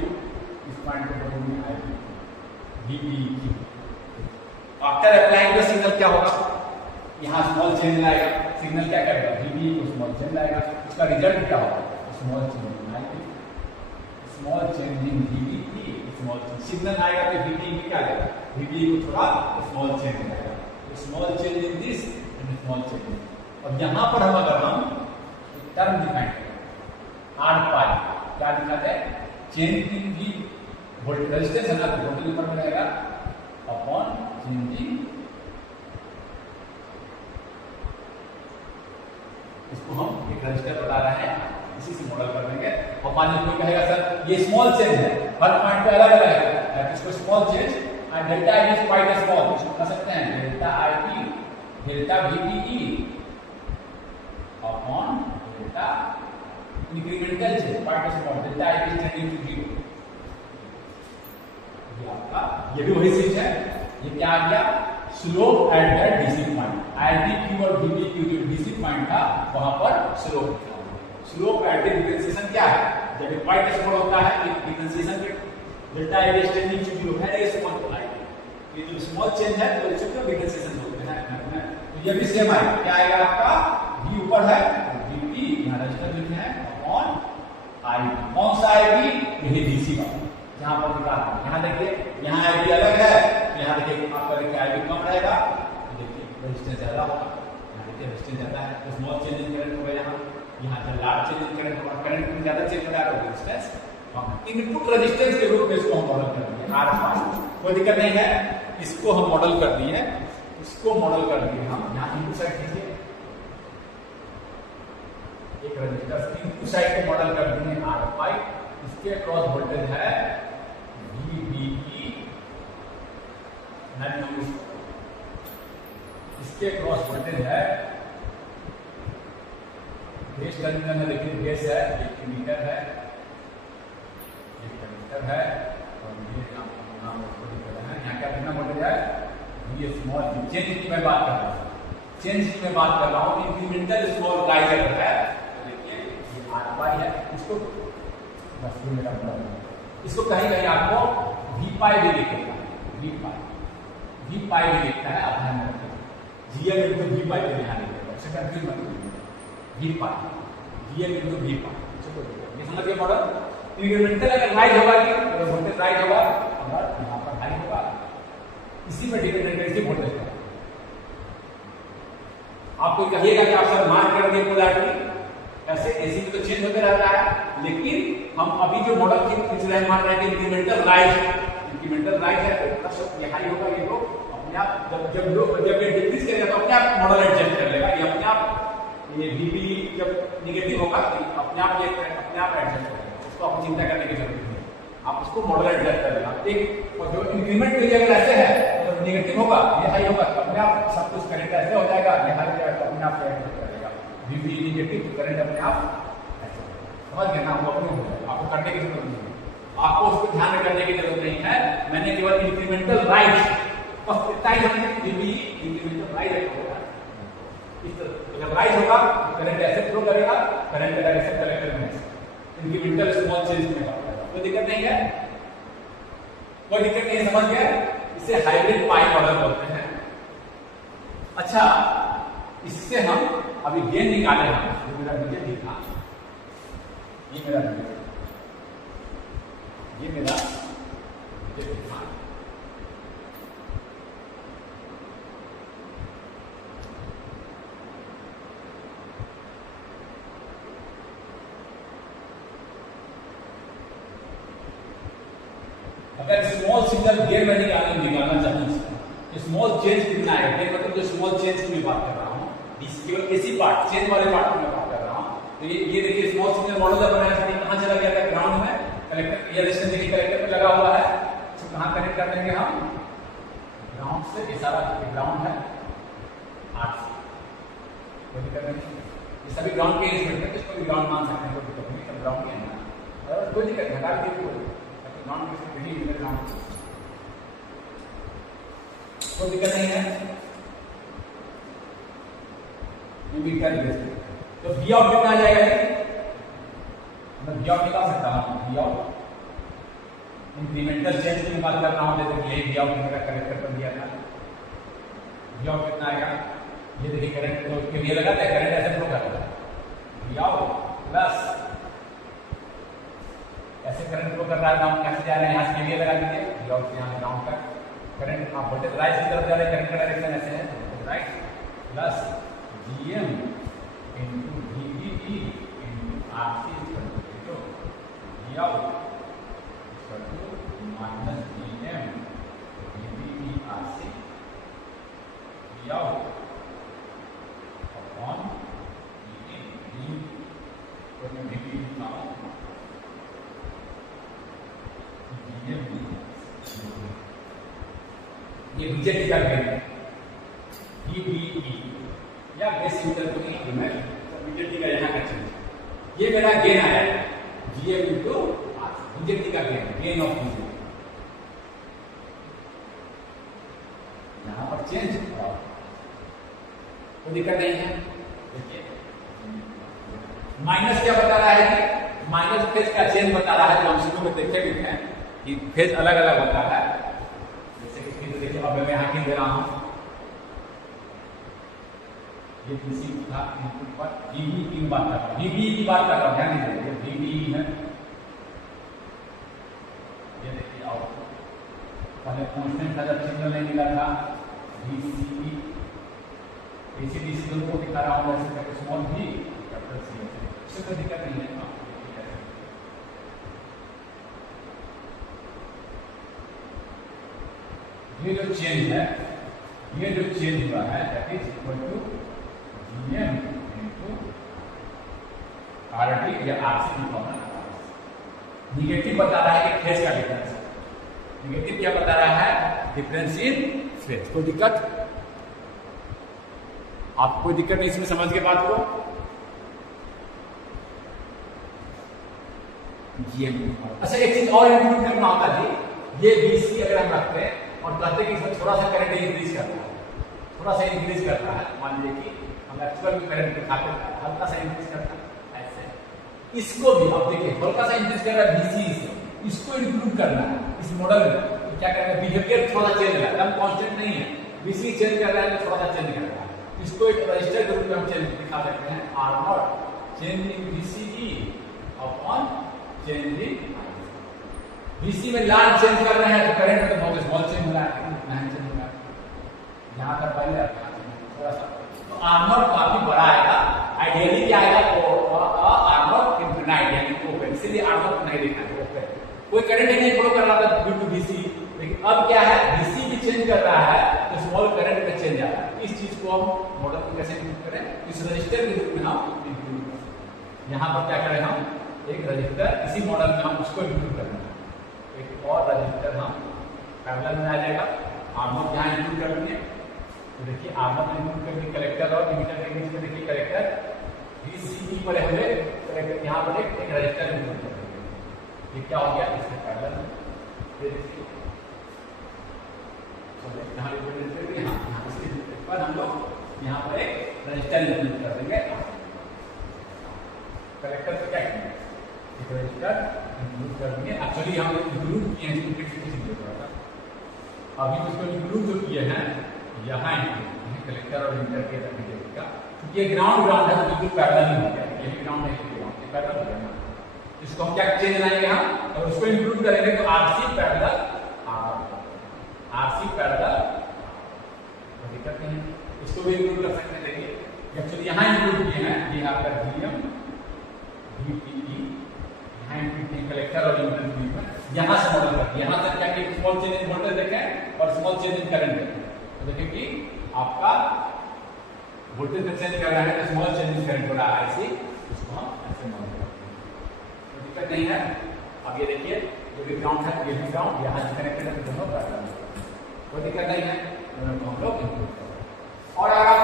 इस पॉइंट पर बोलेंगे ID VB Q. After applying the signal क्या होगा, यहाँ स्मॉल चेंज लाएगा, सिग्नल क्या करेगा, वीबी को स्मॉल चेंज लाएगा, उसका रिजल्ट क्या होगा, स्मॉल चेंज आएगी, स्मॉल चेंज इन वीबी की, स्मॉल चेंज सिग्नल आएगा तो वीबी में क्या आएगा, वीबी को थोड़ा स्मॉल चेंज आएगा, small change in this and small change. और यहाँ पर हम अगर हम टर्म डिफाइन करें आर पाई, क्या दिखाते हैं, चेंज इन दी वोल्टेज रेजिस्टेंस है ना, वोल्टेज ऊपर में रहेगा, अपॉन चेंजिंग, इसको हम एक रजिस्टर बता रहे हैं, इसी से मॉडल कर देंगे। और मान लीजिए कोई कहेगा सर ये स्मॉल चेंज है, हर पॉइंट पे अलग अलग है, इसको small change and delta I is quite small, इसको कह सकते हैं delta I P delta VPE upon delta incremental change quite small delta I is tending to 0। ये आपका ये भी वही चीज है, ये क्या आ गया slope at that DC point, IDQ और वीपीक्यू जो डीसी पॉइंट था वहां पर स्लोप था। स्लोप एट द डिफरेंशिएशन क्या है, जब क्वाइट स्मॉल होता है तो डिफरेंशिएशन के delta I is tending to 0 है, ये स्मॉल तो आएगा, ये जो स्मॉल चेंज है तो इसको क्यों डिफरेंशिएशन बोलते हैं। तो ये भी सेम है, क्या आएगा आपका v ऊपर है vp यहां रजिस्टर लिखे हैं अपॉन i, कौन सा i यही डीसी का जहां पर निकाल, यहां देखिए यहां i अलग है, यहां देखिए आपका देखिए i कम रहेगा, देखिए रेजिस्टेंस ज्यादा होगा, यहां देखिए रेजिस्टेंस ज्यादा है तो स्मॉल चेंज इन करंट होगा, यहां जब लार्ज चेंज इन करंट होगा, करंट में ज्यादा चेंज हो रहा है तो रेजिस्टेंस कम है। इनपुट रेजिस्टेंस के रूप में इसको हम मॉडल कर दिए R5, कोई दिक्कत नहीं है, इसको हम मॉडल कर दिए, इसको मॉडल कर दिए हम, यहां इनपुट साइड कीजिए, एक रजिस्टर इनपुट साइड को मॉडल कर दिए R5, इसके क्रॉस वोल्टेज है VBE, इसके क्रॉस वोल्टेज है बेस टर्मिनल में, देखिए बेस है, एक मीटर है, एक रजिस्टर है, और ये नाम यहाँ क्या कितना वोल्टेज है, ये स्मॉल चेंज की मैं बात कर रहा हूँ, चेंज की मैं बात कर रहा हूँ, इंक्रीमेंटल स्मॉल राइजर है, देखिए ये R5 है, इसको बस ये मेरा मतलब है, इसको कहीं कहीं आपको V पाई भी लिखेगा, V पाई भी लिखता है, आप ध्यान रखिए GM इनटू V पाई पे ध्यान रखिएगा, उससे कंफ्यूज मत कीजिए, V पाई GM इनटू V पाई, चलो ये समझ गए मॉडल। इंक्रीमेंटल अगर राइज होगा कि वोल्टेज राइज होगा, अगर यहाँ पर हाई होगा, इसी में डिपेंडेंट है, इसी वोल्टेज पर आपको कहिएगा कि आप सर मार्क कर दिए पोलैरिटी, ऐसे एसी में तो चेंज होते रहता है, लेकिन हम अभी जो मॉडल खींच रहे हैं मान रहे हैं कि इंक्रीमेंटल राइज है तो ये हाई होगा, ये तो अपने आप जब ये डिक्रीज करेगा तो अपने आप मॉडल एडजस्ट कर लेगा, ये अपने आप ये VB जब नेगेटिव होगा तो अपने आप ये अपने आप एडजस्ट करेगा, उसको आपको चिंता करने की जरूरत नहीं है, आप उसको मॉडल एडजस्ट कर लेगा। एक और जो इंक्रीमेंट अगर ऐसे है तो नेगेटिव होगा, ये हाई होगा तो अपने आप सब कुछ करंट ऐसे हो जाएगा, ये हाई हो जाएगा तो अपने आप एडजस्ट करेगा, VB नेगेटिव तो करंट अपने आप समझ गए ना, वो अपने हो जाएगा, आपको करने की जरूरत नहीं है, आपको उसको ध्यान करने की जरूरत नहीं है, मैंने केवल इंक्रीमेंटल राइज बस इतना ही हमने VB इंक्रीमेंटल राइज रखा होगा, इस तरह अगर राइज होगा तो करंट ऐसे फ्लो करेगा, करंट का डायरेक्शन कलेक्टर में इंक्रीमेंटल स्मॉल चेंज में कोई दिक्कत नहीं है, कोई दिक्कत नहीं है, समझ गए, इसे हाइब्रिड पाई मॉडल बोलते हैं। अच्छा इससे हम अभी गेन निकाले हैं, जो मेरा वीडियो दिखा, ये मेरा वीडियो, ये मेरा वीडियो दिखा, अगर स्मॉल सिग्नल गेन में निकालना चाहिए, स्मॉल चेंज कितना है, गेन मतलब जो स्मॉल चेंज की मैं बात कर रहा हूँ, केवल इसी पार्ट चेंज वाले पार्ट की मैं बात कर रहा हूँ, तो ये देखिए स्मॉल सिग्नल मॉडल जब बनाया था कहाँ चला गया था, ग्राउंड में, कलेक्टर ये रेजिस्टेंस देखिए कलेक्टर पे लगा हुआ है, तो कहाँ कनेक्ट कर देंगे हम, ग्राउंड से, ये सारा ग्राउंड है 8 से, कोई दिक्कत नहीं, ये सभी ग्राउंड के एलिमेंट है, इसको भी ग्राउंड मान सकते हैं, कोई दिक्कत नहीं, सब ग्राउंड के हैं, कोई दिक्कत नहीं, हटा दीजिए, ग्राउंड के साथ नहीं मिल ग्राउंड, कोई दिक्कत नहीं है, ये भी कर दीजिए, तो V आउट कितना आ जाएगा, मैं V आउट निकाल सकता हूँ, V आउट इंक्रीमेंटल चेंज की बात कर रहा हूँ, जैसे कि V आउट मेरा कलेक्टर कर दिया था, V आउट कितना आएगा, ये देखिए करंट तो उसके लिए लगाते हैं, करंट ऐसे फ्लो करता है, V आउट प्लस ऐसे करंट फ्लो कर रहा है, हम कैसे जा रहे हैं, यहाँ से लिए लगा दीजिए, V आउट से यहाँ ग्राउंड तक करंट, आप वोल्टेज राइज की तरफ जा रहे हैं, करंट का डायरेक्शन ऐसे है, right plus GM into VBE into RC is equal to V out is equal to minus GM VBE out upon V in what you make it now ये BJP का गेन है BBE या base inter को नहीं मैं BJP का यहाँ का चीज ये मेरा गेन आया GM इनटू बीजेपी का गेन ऑफ बीजेपी यहाँ पर चेंज कोई दिक्कत नहीं है। देखिए माइनस क्या बता रहा है कि माइनस फेज का चेंज बता रहा है जो हम शुरू में देखे भी हैं कि फेज अलग अलग होता है। जैसे कि देखिए अब मैं यहाँ दे रहा हूँ ये किसी था इनपुट पर VB की बात कर रहा हूँ VB की बात कर रहा हूँ ध्यान दीजिए VB है ये देखिए आउटपुट पहले कांस्टेंट था जब सिग्नल नहीं मिला था VCE AC DC दोनों को दिखा रहा हूँ ऐसे करके स्मॉल v कैपिटल C इससे कोई दिक्कत नहीं है। ये जो चेंज है ये जो चेंज हुआ है that is equal to GM into RD या RC कॉमन निगेटिव बता रहा है कि फेज का डिफरेंस है। निगेटिव क्या बता रहा है डिफरेंस इन फेज। कोई दिक्कत आपको कोई दिक्कत नहीं इसमें समझ के बात को GM। अच्छा एक चीज और इंक्लूड करना होता जी ये BC अगर हम रखते हैं और कहते हैं कि इसमें थोड़ा सा करंट इंक्रीज करता है थोड़ा सा इंक्रीज करता है मान लीजिए कि हम एक्चुअल में करंट दिखाते हैं हल्का सा इंक्रीज करता है ऐसे इसको भी अब देखिए हल्का सा इंक्रीज कर रहा है BC से इसको इंक्लूड करना है इस मॉडल में तो क्या करना है बिहेवियर थोड़ा चेंज हो रहा है एकदम कांस्टेंट नहीं है BC चेंज कर रहा है तो थोड़ा सा चेंज कर रहा है इसको एक रजिस्टर के रूप में हम चेंज दिखा सकते हैं R0 change in BCE upon change in BC में लार्ज चेंज कर रहे हैं तो करंट में तो बहुत स्मॉल चेंज हो रहा है इतना चेंज हो रहा है यहाँ तक पहले थोड़ा सा तो R0 काफी बड़ा आएगा आइडियली क्या आएगा तो R0 इनफिनाइट यानी ओपन इसलिए R0 नहीं लिखा है ओपन कोई करंट नहीं फ्लो कर रहा था ड्यू टू BC लेकिन अब क्या है BC भी चेंज कर रहा है तो स्मॉल करंट में चेंज आ रहा है। इस चीज को हम मॉडल में कैसे इंक्लूड करें इस रजिस्टर के रूप में हम इंक्लूड करें। यहाँ पर क्या करें हम एक रजिस्टर इसी मॉडल में हम उसको इंक्लूड करेंगे एक और रजिस्टर हम पैरेलल में आ जाएगा R0 यहाँ इंक्लूड कर देंगे तो देखिए R0 इंक्लूड करके कलेक्टर और इमिटर के बीच में देखिए कलेक्टर BCE पर हमने कलेक्टर यहाँ पर एक रजिस्टर इंक्लूड कर देंगे ये क्या हो गया इसमें पैरेलल में ये देखिए यहाँ इसके बाद हम लोग यहाँ पर एक रजिस्टर इंक्लूड कर देंगे कलेक्टर पे क्या करेंगे एक रजिस्टर इंक्लूड कर देंगे एक्चुअली हम इंक्लूड किए हैं अभी तो इसको इंक्लूड जो किए हैं यहाँ कलेक्टर और इंटर के का क्योंकि ये ग्राउंड है तो बिल्कुल पैरेलल ही हो गया ये भी ग्राउंड है ये पैरेलल हो गया इसको हम क्या चेंज लाएंगे हम और उसको इंक्लूड करेंगे तो RC पैरेलल RC पैरेलल दिक्कत नहीं है इसको भी इंक्लूड कर सकते हैं। देखिए एक्चुअली यहाँ इंक्लूड किए हैं ये आपका GM VPE यहाँ इंक्लूड किए कलेक्टर और इमिटर के बीच में यहाँ से मॉडल करके यहाँ तक क्या कि स्मॉल चेंज इन वोल्टेज देखें और स्मॉल चेंज इन करंट देखें तो देखिए कि आपका वोल्टेज चेंज कर रहा है तो स्मॉल चेंज इन करंट हो रहा है ऐसे इसको हम ऐसे मॉडल करते हैं तो दिक्कत नहीं है। अब ये देखिए जो भी ग्राउंड है ये भी ग्राउंड यहाँ से कनेक्टेड है दोनों पैरेलल कोई दिक्कत नहीं है दोनों को हम लोग इंक्लूड करें। और अगर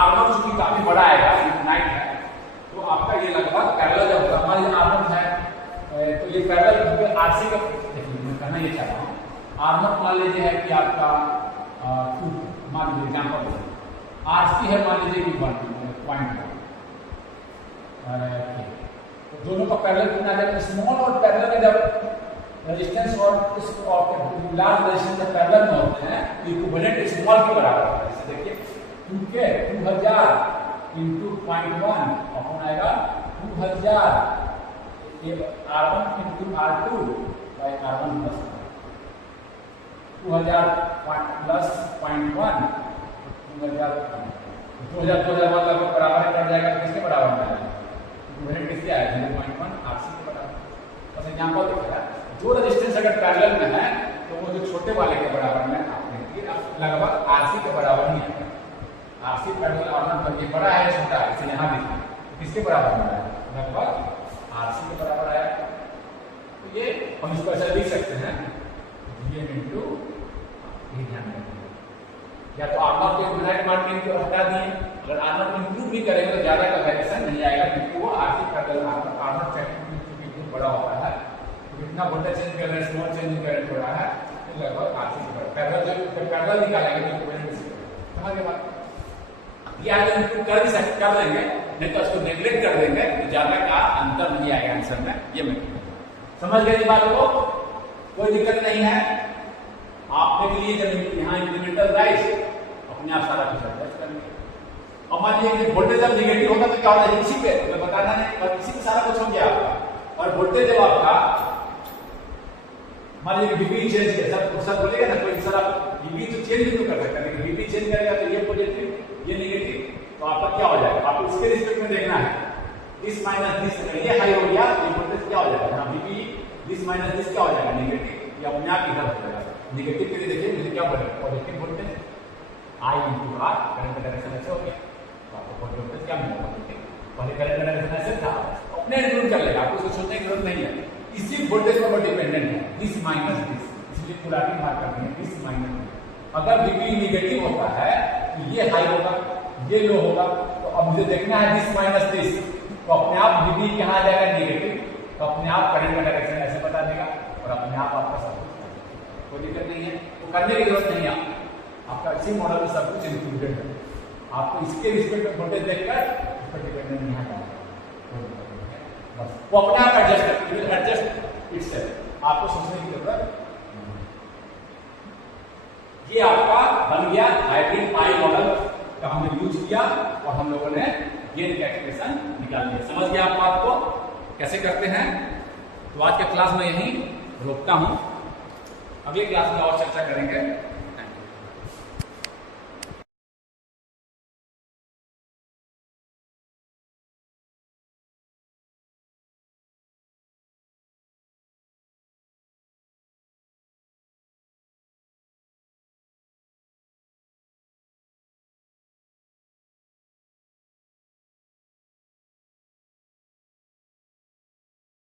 R0 चूंकि काफी बड़ा आएगा इनफिनाइट है तो आपका ये लगभग पैरेलल जब होगा मान लीजिए R0 है तो ये पैरेलल RC का देखिए मैं कहना ये चाह रहा हूँ R0 मान लीजिए है कि आपका 2 मान लीजिए एग्जाम्पल RC है मान लीजिए कि 1.1 तो दोनों का पैरेलल कितना है स्मॉल और पैरेलल में जब रेजिस्टेंस और लार्ज रेजिस्टेंस जब पैरेलल में होते हैं तो इक्विवेलेंट स्मॉल के बराबर होता है। जैसे देखिए 2K 2000 इंटू 0.1 अपन आएगा 2000 ये R1 into R2 bye R1 plus 2000 plus 0.1 2000 लगभग बराबर कर जाएगा किसके बराबर में आएगा इक्विवेलेंट किसके आएगा 0.1 RC के बराबर। बस एग्जांपल देखिए जो रेजिस्टेंस अगर पैरेलल में है तो वो जो छोटे वाले के बराबर में आपने लगभग RC के बराबर नहीं आएगा आरसी पैरेलल R0 पर ये बड़ा है छोटा है, इसे यहाँ लिखना किसके बराबर बना है, लगभग आरसी के बराबर है। तो ये हम इसको ऐसा लिख सकते हैं Vm इंटू, ये ध्यान रखिए, या तो R0 को डिवाइड मार्किंग को हटा दिए, अगर R0 को इंक्लूड भी करेंगे तो ज्यादा का वेरिएशन नहीं आएगा, क्योंकि वो आरसी पैरेलल R0 चैप्टर बहुत बड़ा होता है, तो इतना वोल्टेज चेंज कर रहे हैं, स्मॉल चेंज करंट हो रहा है, तो लगभग आरसी के बराबर पैरेलल निकालेंगे तो इक्विवेलेंट समझ गए बात। ये आज हम कर भी सकते, कर देंगे, नहीं तो उसको नेग्लेक्ट कर देंगे तो ज्यादा का अंतर नहीं आएगा आंसर में। ये मैं समझ गए बात को, कोई दिक्कत नहीं है। आपने के लिए जब यहाँ इंक्रीमेंटल राइज अपने आप सारा कुछ एडजस्ट करेंगे। और मान लीजिए वोल्टेज जब निगेटिव होगा तो क्या होता है, इसी पे मैं बताना नहीं, और इसी पे सारा कुछ हो गया आपका। और वोल्टेज जब आपका मान लीजिए बीपी चेंज किया, सब बोलेगा ना कोई, सर आप बीपी तो चेंज नहीं कर सकते, लेकिन बीपी चेंज करेगा तो ये पॉजिटिव ये नेगेटिव, तो आपका क्या हो जाएगा, आपको इसके रिस्पेक्ट में देखना है। दिस माइनस दिस, अगर ये हाई हो गया तो ये वोल्टेज क्या हो जाएगा, बीपी दिस माइनस दिस क्या हो जाएगा, नेगेटिव, ये अपने आप इधर हो जाएगा। नेगेटिव के लिए देखिए मुझे क्या बोलेगा, positive voltage I into R, current का डायरेक्शन ऐसे हो गया, तो आपको पॉजिटिव वोल्टेज क्या मिलेगा, पॉजिटिव। पहले करंट का डायरेक्शन ऐसे था, अपने इंक्लूड कर लेगा, आपको उसको सोचने की जरूरत नहीं है, इसी वोल्टेज पर डिपेंडेंट है, दिस माइनस दिस, इसलिए पोलैरिटी मार्क करनी है, दिस माइनस दिस। अगर बीपी नेगेटिव होता है तो ये हाई होगा, ये लो होगा, तो अब मुझे देखना है दिस माइनस दिस, तो अपने आप बीपी कहाँ आ जाएगा, नेगेटिव, तो अपने आप करंट का डायरेक्शन ऐसे बता देगा, और अपने आप आपका सब कुछ कोई दिक्कत नहीं है, तो करने की जरूरत नहीं है, आपका इसी मॉडल में सब कुछ इंक्लूडेड है। आपको इसके रिस्पेक्ट में वोल्टेज देखकर इस पर डिपेंडेंट नहीं है, बस वो अपने आप एडजस्ट इटसेल्फ, आपको सोचने की जरूरत। ये आपका बन गया हाइब्रिड पाई मॉडल का हमने यूज किया, और हम लोगों ने गेन का एक्सप्रेशन निकाल लिया। समझ गया आप बात को कैसे करते हैं। तो आज के क्लास में यहीं रोकता हूं, अगले क्लास में और चर्चा करेंगे।